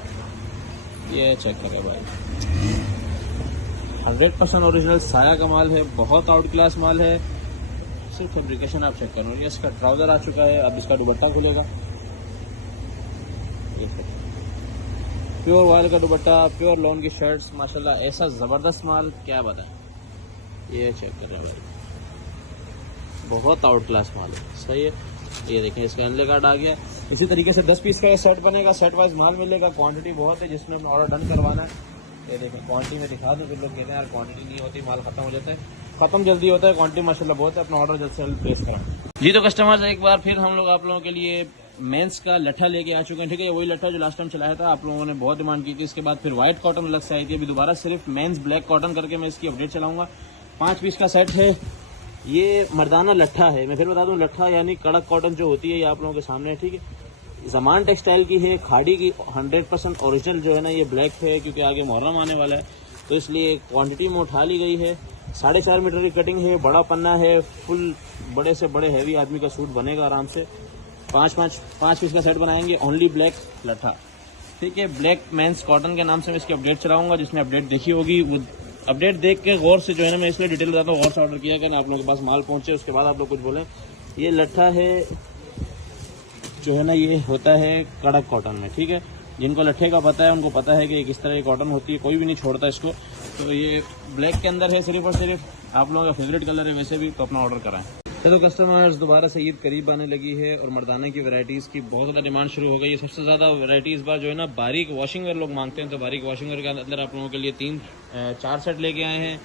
ये चेक करें भाई। 100% ओरिजिनल साया का माल है, बहुत आउट क्लास माल है। सिर्फ फैब्रिकेशन आप चेक करो। ये इसका ट्राउजर आ चुका है, अब इसका दुपट्टा खुलेगा। प्योर वायल का दुपट्टा, प्योर लॉन की शर्ट्स, माशाल्लाह ऐसा ज़बरदस्त माल क्या बताएं। ये चेक कर रहे हैं भाई, बहुत आउट क्लास माल है, सही है। ये देखें इसका अनले कार्ड आ गया। इसी तरीके से 10 पीस का ये सेट बनेगा, सेट वाइज माल मिलेगा, क्वांटिटी बहुत है जिसमें हमने ऑर्डर डन करवाना है। ये देखें क्वांटिटी में दिखा दूँ, फिर लोग कहते हैं यार क्वांटिटी नहीं होती, माल खत्म हो जाता है। खत्म जल्दी होता है, क्वांटिटी माशाल्लाह बहुत है। अपना ऑर्डर जल्द से जल्द प्लेस कराएं जी। तो कस्टमर्स एक बार फिर हम लोग आप लोगों के लिए मेंस का लट्ठा लेके आ चुके हैं, ठीक है। वही लट्ठा जो लास्ट टाइम चलाया था, आप लोगों ने बहुत डिमांड की थी। इसके बाद फिर व्हाइट कॉटन अलग से आई थी, अभी दोबारा सिर्फ मेंस ब्लैक कॉटन करके मैं इसकी अपडेट चलाऊंगा। 5 पीस का सेट है। ये मर्दाना लट्ठा है, मैं फिर बता दूं, लट्ठा यानी कड़क कॉटन जो होती है ये आप लोगों के सामने है, ठीक है। ज़मान टेक्सटाइल की है, खाड़ी की 100% ओरिजिनल जो है ना ये ब्लैक है, क्योंकि आगे मुहर्रम आने वाला है तो इसलिए क्वांटिटी में उठा ली गई है। 4.5 मीटर की कटिंग है, बड़ा पन्ना है, फुल बड़े से बड़े हैवी आदमी का सूट बनेगा आराम से। 5 पीस का सेट बनाएंगे, ओनली ब्लैक लट्ठा, ठीक है। ब्लैक मेंस कॉटन के नाम से मैं इसकी अपडेट चलाऊंगा। जिसने अपडेट देखी होगी वो अपडेट देख के गौर से जो है ना, मैं इसलिए डिटेल बताता हूँ, गौर से ऑर्डर किया कि आप लोगों के पास माल पहुंचे, उसके बाद आप लोग कुछ बोलें। ये लट्ठा है जो है ना, ये होता है कड़क कॉटन में, ठीक है। जिनको लट्ठे का पता है उनको पता है कि किस तरह की कॉटन होती है, कोई भी नहीं छोड़ता इसको। तो ये ब्लैक के अंदर है सिर्फ और सिर्फ, आप लोगों का फेवरेट कलर है वैसे भी, तो अपना ऑर्डर कराएं। चलो कस्टमर्स, दोबारा से ईद करीब आने लगी है और मर्दाना की वैरायटीज़ की बहुत ज़्यादा डिमांड शुरू हो गई है। सबसे ज़्यादा वैरायटी इस बार जो है ना बारीक वॉशिंग वेयर लोग मांगते हैं, तो बारीक वॉशिंग वेयर के अंदर आप लोगों के लिए 4 सेट लेके आए हैं।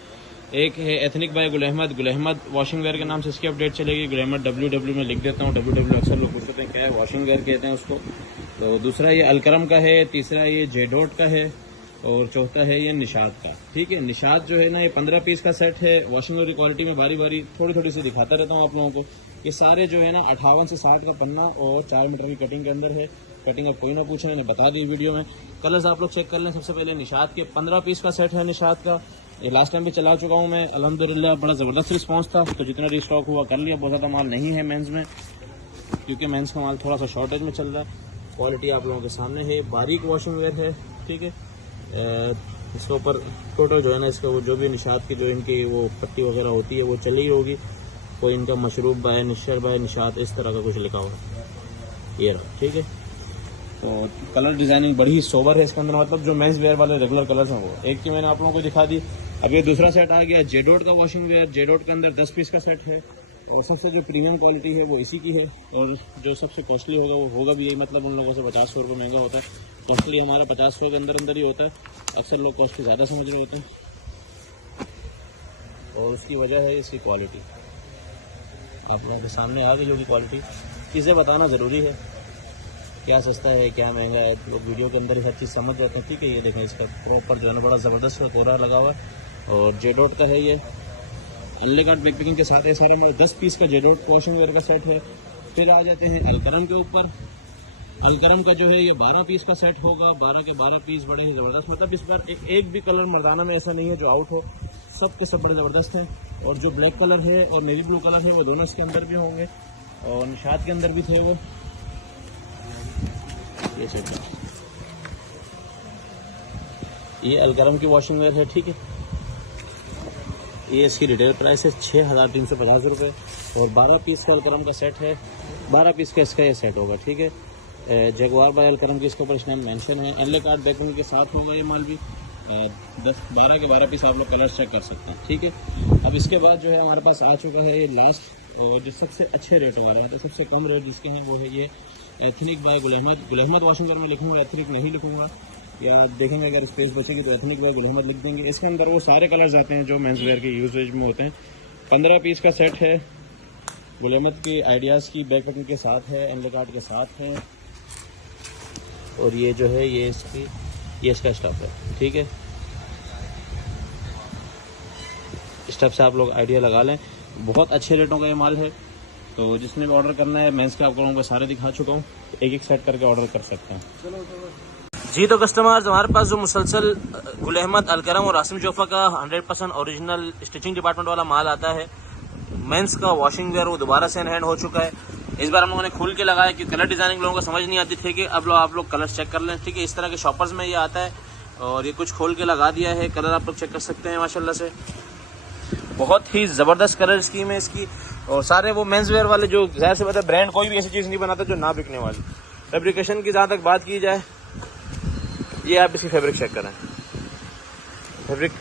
एक है ethnic bye Gul Ahmed washing where के नाम से इसकी अपडेट चलेगी। गुल अहमद WW में लिख देता हूँ, WW अक्सर लोग पूछते हैं क्या है, वॉशिंग वेयर कहते हैं उसको। तो दूसरा ये अलकरम का है, तीसरा ये जेडोट का है और चौथा है ये निशात का, ठीक है। निशात जो है ना ये 15 पीस का सेट है। वॉशिंग वेयर की क्वालिटी में बारी बारी थोड़ी सी दिखाता रहता हूँ आप लोगों को। ये सारे जो है ना 58 से 60 का पन्ना और 4 मीटर की कटिंग के अंदर है। कटिंग अब कोई ना पूछे, मैंने बता दी वीडियो में। कलर्स आप लोग चेक कर लें। सबसे पहले निशात के 15 पीस का सेट है निशात का। ये लास्ट टाइम भी चला चुका हूँ मैं, अल्हम्दुलिल्लाह बड़ा ज़बरदस्त रिस्पांस था, तो जितना रिस्टॉक हुआ कर लिया। बहुत ज़्यादा माल नहीं है मेंस में, क्योंकि मेंस का माल थोड़ा सा शॉर्टेज में चल रहा है। क्वालिटी आप लोगों के सामने है, बारीक वॉशिंग वेयर है, ठीक है। इसके ऊपर टोटल जो है ना इसका वो जो भी निशात की जो इनकी वो पट्टी वगैरह होती है वो चली होगी। कोई इनका मशरूब बाय निशर बाय निशात इस तरह का कुछ लिखा हुआ है, ये रहा, ठीक है। और कलर डिजाइनिंग बड़ी ही सोबर है इसके अंदर, मतलब जो मेंस वेयर वाले रेगुलर कलर्स हैं वो एक की मैंने आप लोगों को दिखा दी। अब ये दूसरा सेट आ गया जेडोट का वॉशिंग वेयर। जेडोट के अंदर 10 पीस का सेट है और सबसे जो प्रीमियम क्वालिटी है वो इसी की है, और जो सबसे कॉस्टली होगा वो होगा भी यही, मतलब उन लोगों से 50-100 रुपये महंगा होता है। कॉस्टली हमारा 50-100 के अंदर ही होता है। अक्सर लोग कॉस्टली ज़्यादा समझ रहे होते हैं और उसकी वजह है इसकी क्वालिटी। आप लोगों के सामने आ गई जो की क्वालिटी, चीज़ें बताना ज़रूरी है, क्या सस्ता है क्या महंगा है, लोग वीडियो के अंदर ही हर चीज़ समझ जाते हैं, ठीक है। ये देखें इसका प्रॉपर जो है ना बड़ा ज़बरदस्त कोरा लगा हुआ है और जेडोट का है ये। अल्ले कार्ड बैक पैकिंग के साथ ये सारे मेरे 10 पीस का जेडोट वॉशिंग वेयर का सेट है। फिर आ जाते हैं अलकरम के ऊपर। अलकरम का जो है ये 12 पीस का सेट होगा। 12 के 12 पीस बड़े ही ज़बरदस्त, मतलब इस बार एक भी कलर मर्दाना में ऐसा नहीं है जो आउट हो, सब के सब बड़े ज़बरदस्त हैं। और जो ब्लैक कलर है और नेवी ब्लू कलर है वो दोनों इसके अंदर भी होंगे और निशात के अंदर भी थे वो। ये सेट है, ये अलकरम की वॉशिंग वेयर है, ठीक है। ये इसकी रिटेल प्राइस है 6,350 रुपये और 12 पीस का अलकरम का सेट है। 12 पीस का इसका ये सेट होगा, ठीक है। जगवार बाय अलकरम की इसके ऊपर इसमें मेंशन है। एनले कार्ड बैकिंग के साथ होगा ये माल भी। 12 के 12 पीस आप लोग कलर चेक कर सकते हैं, ठीक है। अब इसके बाद जो है हमारे पास आ चुका है ये लास्ट जो सबसे अच्छे रेट हो रहा है, तो सबसे कम रेट जिसके हैं वो है ये ethnic bye Gul Ahmed washing where में लिखूँगा, एथनिक नहीं लिखूँगा, या देखेंगे अगर स्पेस बचेगी तो एथनिक बाय गुल अहमद लिख देंगे। इसके अंदर वो सारे कलर्स आते हैं जो मेंस वेयर के यूजेज में होते हैं। 15 पीस का सेट है, गुल अहमद की आइडियाज़ की बैक पैकिंग के साथ है, एनले कार्ड के साथ है। और ये जो है ये इसका स्टफ है, ठीक है। स्टफ से आप लोग आइडिया लगा लें, बहुत अच्छे रेटों का ये माल है। तो जिसने भी ऑर्डर करना है, मेंस के आप लोगों को सारे दिखा चुका हूँ, एक एक सेट करके ऑर्डर कर सकते हैं जी। तो कस्टमर्स हमारे पास जो मुसलसल गुल अहमद, अलकरम और आसिम जोफा का 100% ओरिजिनल स्टिचिंग डिपार्टमेंट वाला माल आता है। मेंस का वॉशिंग वेयर वो दोबारा से हैंड हो चुका है। इस बार हम लोगों ने खोल के लगाया कि कलर डिजाइनिंग लोगों को समझ नहीं आती थी कि अब आप लोग कलर चेक कर लें, ठीक है। इस तरह के शॉपर्स में ये आता है और ये कुछ खोल के लगा दिया है। कलर आप लोग चेक कर सकते हैं माशाल्लाह से, बहुत ही ज़बरदस्त कलर स्कीम है इसकी। और सारे वो मेंस वेयर वाले जो ज़ाहिर से पता है ब्रांड कोई भी ऐसी चीज़ नहीं बनाता जो ना बिकने वाली। फैब्रिकेशन की जहाँ तक बात की जाए, ये आप इसकी फैब्रिक चेक करें, फैब्रिक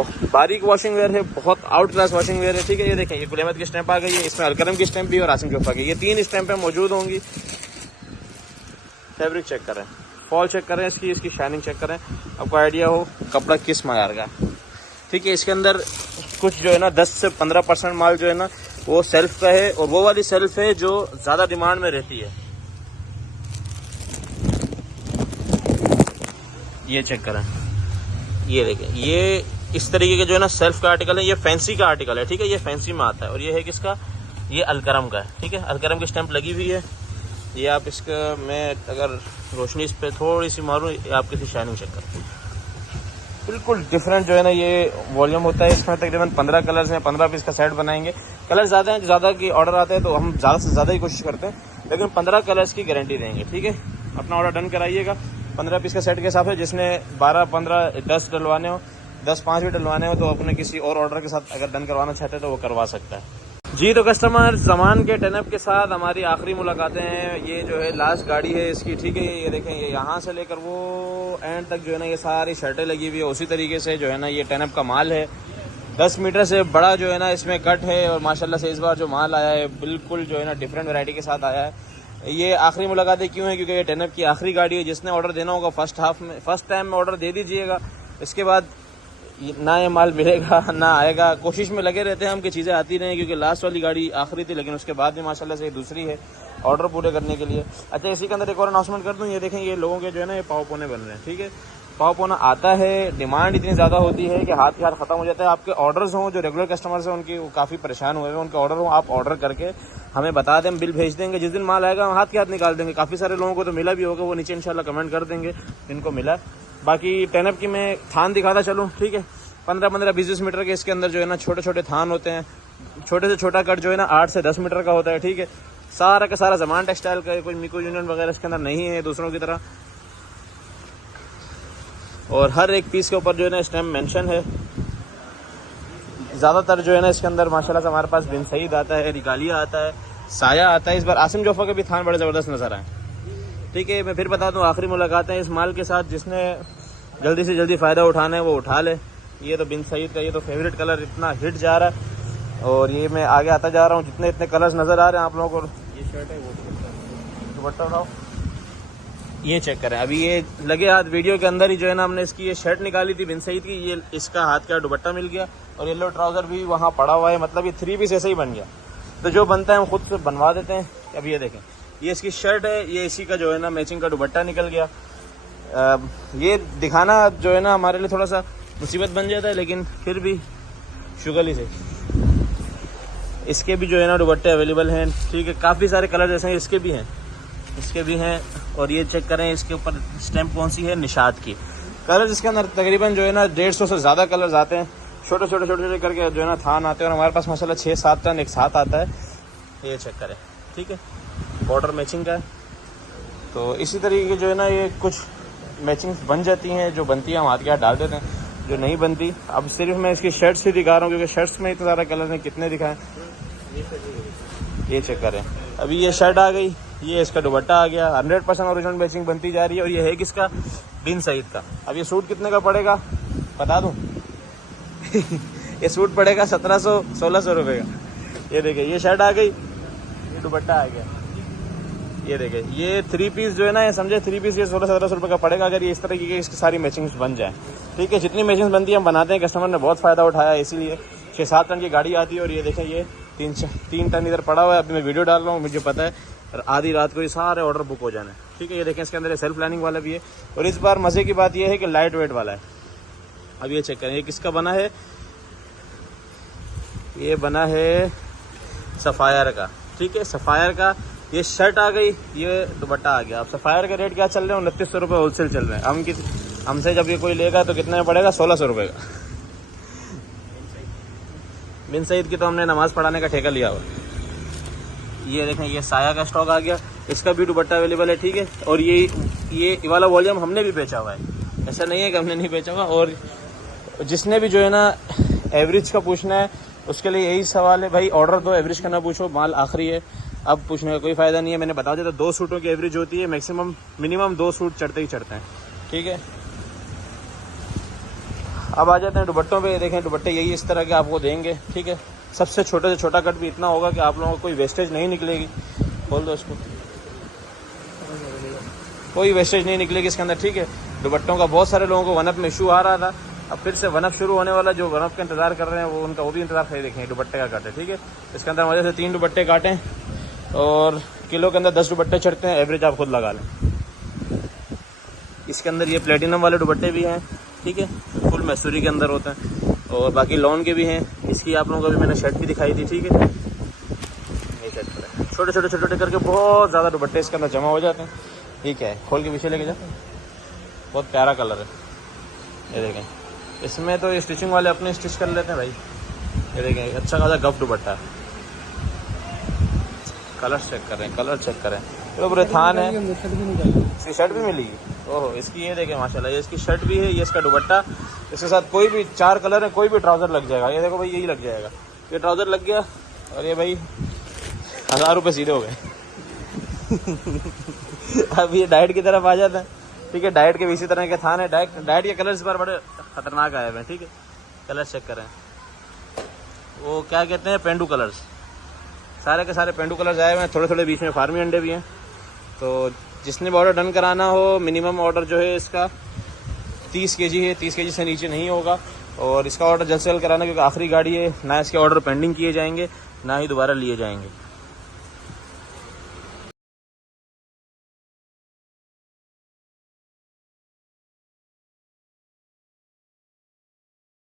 बारीक वॉशिंग वेयर है, बहुत आउट क्लास वॉशिंग वेयर है। ठीक है, ये देखें, ये गुल अहमद की स्टैंप आ गई है, इसमें अलकरम की स्टैंप भी और आसिम जोफा की, ये 3 स्टैंपें मौजूद होंगी। फैब्रिक चेक करें, फॉल चेक करें, इसकी शाइनिंग चेक करें, आपको आइडिया हो कपड़ा किस मयार का। ठीक है, इसके अंदर कुछ जो है ना 10 से 15% माल जो है ना वो सेल्फ का है, और वो वाली सेल्फ है जो ज़्यादा डिमांड में रहती है। ये चेक करें, ये देखें, ये इस तरीके के जो है ना सेल्फ का आर्टिकल है, ये फैंसी का आर्टिकल है। ठीक है, ये फैंसी में आता है, और ये है किसका, ये अलकरम का है। ठीक है, अलकरम की स्टैंप लगी हुई है। ये आप इसका, मैं अगर रोशनी इस पर थोड़ी सी मारूँ, आप किसी शाइनिंग चेक करें, बिल्कुल डिफरेंट जो है ना ये वॉल्यूम होता है। इसमें तकरीबन 15 कलर्स हैं, 15 पीस का सेट बनाएंगे। कलर ज़्यादा हैं, ज़्यादा की ऑर्डर आते हैं तो हम ज़्यादा से ज़्यादा ही कोशिश करते हैं, लेकिन 15 कलर्स की गारंटी देंगे। ठीक है, अपना ऑर्डर डन कराइएगा 15 पीस का सेट के हिसाब से। जिसने 12, 15, 10 डलवाने हो, 10, 5 भी डलवाने हो, तो अपने किसी और ऑर्डर के साथ अगर डन करवाना चाहते हैं तो वो करवा सकता है जी। तो कस्टमर ज़मान के टेनअप के साथ हमारी आखिरी मुलाकातें हैं। ये जो है लास्ट गाड़ी है इसकी। ठीक है, ये देखें, ये यहाँ से लेकर वो एंड तक जो है ना ये सारी शर्टें लगी हुई है। उसी तरीके से जो है ना ये टेनअप का माल है। 10 मीटर से बड़ा जो है ना इसमें कट है, और माशाल्लाह से इस बार जो माल आया है बिल्कुल जो है ना डिफरेंट वैरायटी के साथ आया है। ये आखिरी मुलाकातें क्यों है, क्योंकि ये टेनअप की आखिरी गाड़ी है। जिसने ऑर्डर देना होगा फर्स्ट टाइम में ऑर्डर दे दीजिएगा, इसके बाद ना ये माल मिलेगा ना आएगा। कोशिश में लगे रहते हैं हम कि चीज़ें आती रहें, क्योंकि लास्ट वाली गाड़ी आखिरी थी, लेकिन उसके बाद भी माशाल्लाह से दूसरी है ऑर्डर पूरे करने के लिए। अच्छा, इसी के अंदर एक और अनाउंसमेंट कर दूं, ये देखें, ये लोगों के जो है ना ये पाव पोने बन रहे हैं। ठीक है, पाव पोना आता है, डिमांड इतनी ज़्यादा होती है कि हाथ के हाथ ख़त्म हो जाता है। आपके ऑर्डर्स हों, जो रेगुलर कस्टमर्स हैं उनकी काफ़ी परेशान हुए हैं, उनके ऑर्डर हों, आप ऑर्डर करके हमें बता दें, बिल भेज देंगे। जिस दिन माल आएगा हम हाथ के हाथ निकाल देंगे। काफ़ी सारे लोगों को तो मिला भी होगा, वो नीचे इंशाल्लाह कमेंट कर देंगे जिनको मिला। बाकी टेनअप की मैं थान दिखाता चलूँ। ठीक है, 15-15, 20 मीटर के इसके अंदर जो है ना छोटे छोटे थान होते हैं। छोटे से छोटा कट जो है ना 8 से 10 मीटर का होता है। ठीक है, सारा का सारा ज़मान टेक्सटाइल का, कोई मिको यूनियन वगैरह इसके अंदर नहीं है दूसरों की तरह। और हर एक पीस के ऊपर जो है ना स्टैम्प मेंशन है। ज़्यादातर जो है ना इसके अंदर माशाल्लाह से हमारे पास बिन सईद आता है, रिगालिया आता है, साया आता है। इस बार आसिम जोफा के भी थान बड़े ज़बरदस्त नज़र आए। ठीक है, मैं फिर बता दूँ, आखिरी मुलाकात है इस माल के साथ। जिसने जल्दी से जल्दी फ़ायदा उठाना है वो उठा ले। ये तो बिन सईद का ये तो फेवरेट कलर इतना हिट जा रहा है, और ये मैं आगे आता जा रहा हूँ। जितने इतने कलर्स नज़र आ रहे हैं आप लोगों को। ये शर्ट है, वो दुपट्टा उठाओ, ये चेक करें। अभी ये लगे हाथ वीडियो के अंदर ही जो है ना हमने इसकी ये शर्ट निकाली थी बिन सईद की। ये इसका हाथ का दुपट्टा मिल गया, और येलो ट्राउज़र भी वहाँ पड़ा हुआ है। मतलब ये 3 पीस ऐसे ही बन गया। तो जो बनता है हम खुद से बनवा देते हैं। अब ये देखें, ये इसकी शर्ट है, ये इसी का जो है ना मैचिंग का दुपट्टा निकल गया। ये दिखाना जो है ना हमारे लिए थोड़ा सा मुसीबत बन जाता है, लेकिन फिर भी शुगर ही से इसके भी जो है ना दुपट्टे अवेलेबल हैं। ठीक है, काफ़ी सारे कलर जैसे हैं, इसके भी हैं। और ये चेक करें, इसके ऊपर स्टैम्प कौन सी है, निशात की। कलर इसके अंदर तकरीबन जो है ना 150 से ज़्यादा कलर्स आते हैं। छोटे छोटे करके जो है ना थान आते हैं, और हमारे पास माशाल्लाह 6-7 टन एक साथ आता है। ये चेक करें। ठीक है, बॉर्डर मैचिंग का है। तो इसी तरीके की जो है ना ये कुछ मैचिंग्स बन जाती हैं। जो बनती है हम हाथ के हाथ डाल देते हैं, जो नहीं बनती। अब सिर्फ मैं इसकी शर्ट्स ही दिखा रहा हूँ, क्योंकि शर्ट्स में इतने ज़्यादा कलर हैं, कितने दिखाएं। ये चेक करें, अभी ये शर्ट आ गई, ये इसका दुपट्टा आ गया। 100% ओरिजिनल मैचिंग बनती जा रही है। और ये है किसका, बिन सईद का। अब ये सूट कितने का पड़ेगा बता दूँ ये सूट पड़ेगा 1700-1600 रुपये का। ये देखिए, ये शर्ट आ गई, ये दुपट्टा आ गया। ये देखिए, ये 3 पीस जो है ना, ये समझे 3 पीस ये 1600-1700 रुपये का पड़ेगा, अगर ये इस तरह की इसकी सारी मैचिंग्स बन जाए। ठीक है, जितनी मैचिंग्स बनती है हम बनाते हैं। कस्टमर ने बहुत फ़ायदा उठाया, इसीलिए 6-7 टन की गाड़ी आती है। और ये देखें, ये 3 टन इधर पड़ा हुआ है। अभी मैं वीडियो डाल रहा हूँ, मुझे पता है आधी रात को ये सारे ऑर्डर बुक हो जाने। ठीक है, ये देखें, इसके अंदर सेल्फ लाइनिंग वाला भी है। और इस बार मज़े की बात यह है कि लाइट वेट वाला है। अब ये चेक करें, ये किसका बना है, ये बना है सफ़ायर का। ठीक है, सफ़ायर का ये शर्ट आ गई, ये दुपट्टा आ गया। अब सफ़ायर का रेट क्या चल रहे हैं, 2900 रुपये होलसेल चल रहे हैं। हमसे जब ये कोई लेगा तो कितने में पड़ेगा, 1600 रुपये का। बिन सईद की तो हमने नमाज़ पढ़ाने का ठेका लिया हुआ। ये देखें, ये साया का स्टॉक आ गया, इसका भी दुपट्टा अवेलेबल है। ठीक है, और ये वाला वॉल्यूम हमने भी बेचा हुआ है, ऐसा नहीं है कि हमने नहीं बेचा हुआ। और जिसने भी जो है ना एवरेज का पूछना है, उसके लिए यही सवाल है, भाई ऑर्डर दो, एवरेज का ना पूछो, माल आखिरी है, अब पूछने का कोई फ़ायदा नहीं है। मैंने बता दिया, तो 2 सूटों की एवरेज होती है, मिनिमम 2 सूट चढ़ते ही चढ़ते हैं। ठीक है, अब आ जाते हैं दुपट्टों पे। देखें दुपट्टे यही इस तरह के आपको देंगे, ठीक है। सबसे छोटे से छोटा कट भी इतना होगा कि आप लोगों को कोई वेस्टेज नहीं निकलेगी। खोल दो इसको, कोई वेस्टेज नहीं निकलेगी इसके अंदर, ठीक है। दुपट्टों का बहुत सारे लोगों को वन अप में इशू आ रहा था, अब फिर से वन अप शुरू होने वाला। जो वन अप का इंतजार कर रहे हैं वो उनका वो भी इंतजार खरीद देखें। दुपट्टे का कट है, ठीक है। इसके अंदर मजे से 3 दुपट्टे काटें और किलो के अंदर 10 दुपट्टे चढ़ते हैं, एवरेज आप खुद लगा लें। इसके अंदर ये प्लेटिनम वाले दुपट्टे भी हैं, ठीक है, फुल मैसूरी के अंदर होते हैं, और बाकी लॉन के भी हैं। इसकी आप लोगों को भी मैंने शर्ट भी दिखाई थी, ठीक है। ये शर्ट पर छोटे छोटे छोटे छोटे करके बहुत ज़्यादा दुपट्टे इसके अंदर जमा हो जाते हैं, ठीक है। खोल के पीछे लेके जा, बहुत प्यारा कलर है, ये देखें। इसमें तो ये स्टिचिंग वाले अपने स्टिच कर लेते हैं भाई। ये देखें अच्छा खासा गफ दुपट्टा है। कलर चेक करें, कलर चेक करें, तो पूरे थान है। इसकी शर्ट भी मिलेगी, ओहो। इसकी ये देखें माशाल्लाह, ये इसकी शर्ट भी है, ये इसका दुपट्टा। इसके साथ कोई भी 4 कलर है, कोई भी ट्राउज़र लग जाएगा। ये देखो भाई, यही लग जाएगा। ये ट्राउज़र लग गया और ये भाई 1000 रुपये सीधे हो गए। अब ये डाइट की तरफ आ जाता है, ठीक है। डाइट के भी इसी तरह के थान है। डाइट के कलर इस बार बड़े खतरनाक आए हुए हैं, ठीक है। कलर चेक करें, वो क्या कहते हैं, पेंडू कलर्स, सारे के सारे पेंडू कलर्स आए हुए हैं। थोड़े थोड़े बीच में फार्मी अंडे भी हैं। तो जिसने भी ऑर्डर डन कराना हो, मिनिमम ऑर्डर जो है इसका 30 kg है, 30 kg से नीचे नहीं होगा। और इसका ऑर्डर जल्द से जल्द कराना, क्योंकि आखिरी गाड़ी है। ना इसके ऑर्डर पेंडिंग किए जाएंगे, ना ही दोबारा लिए जाएंगे।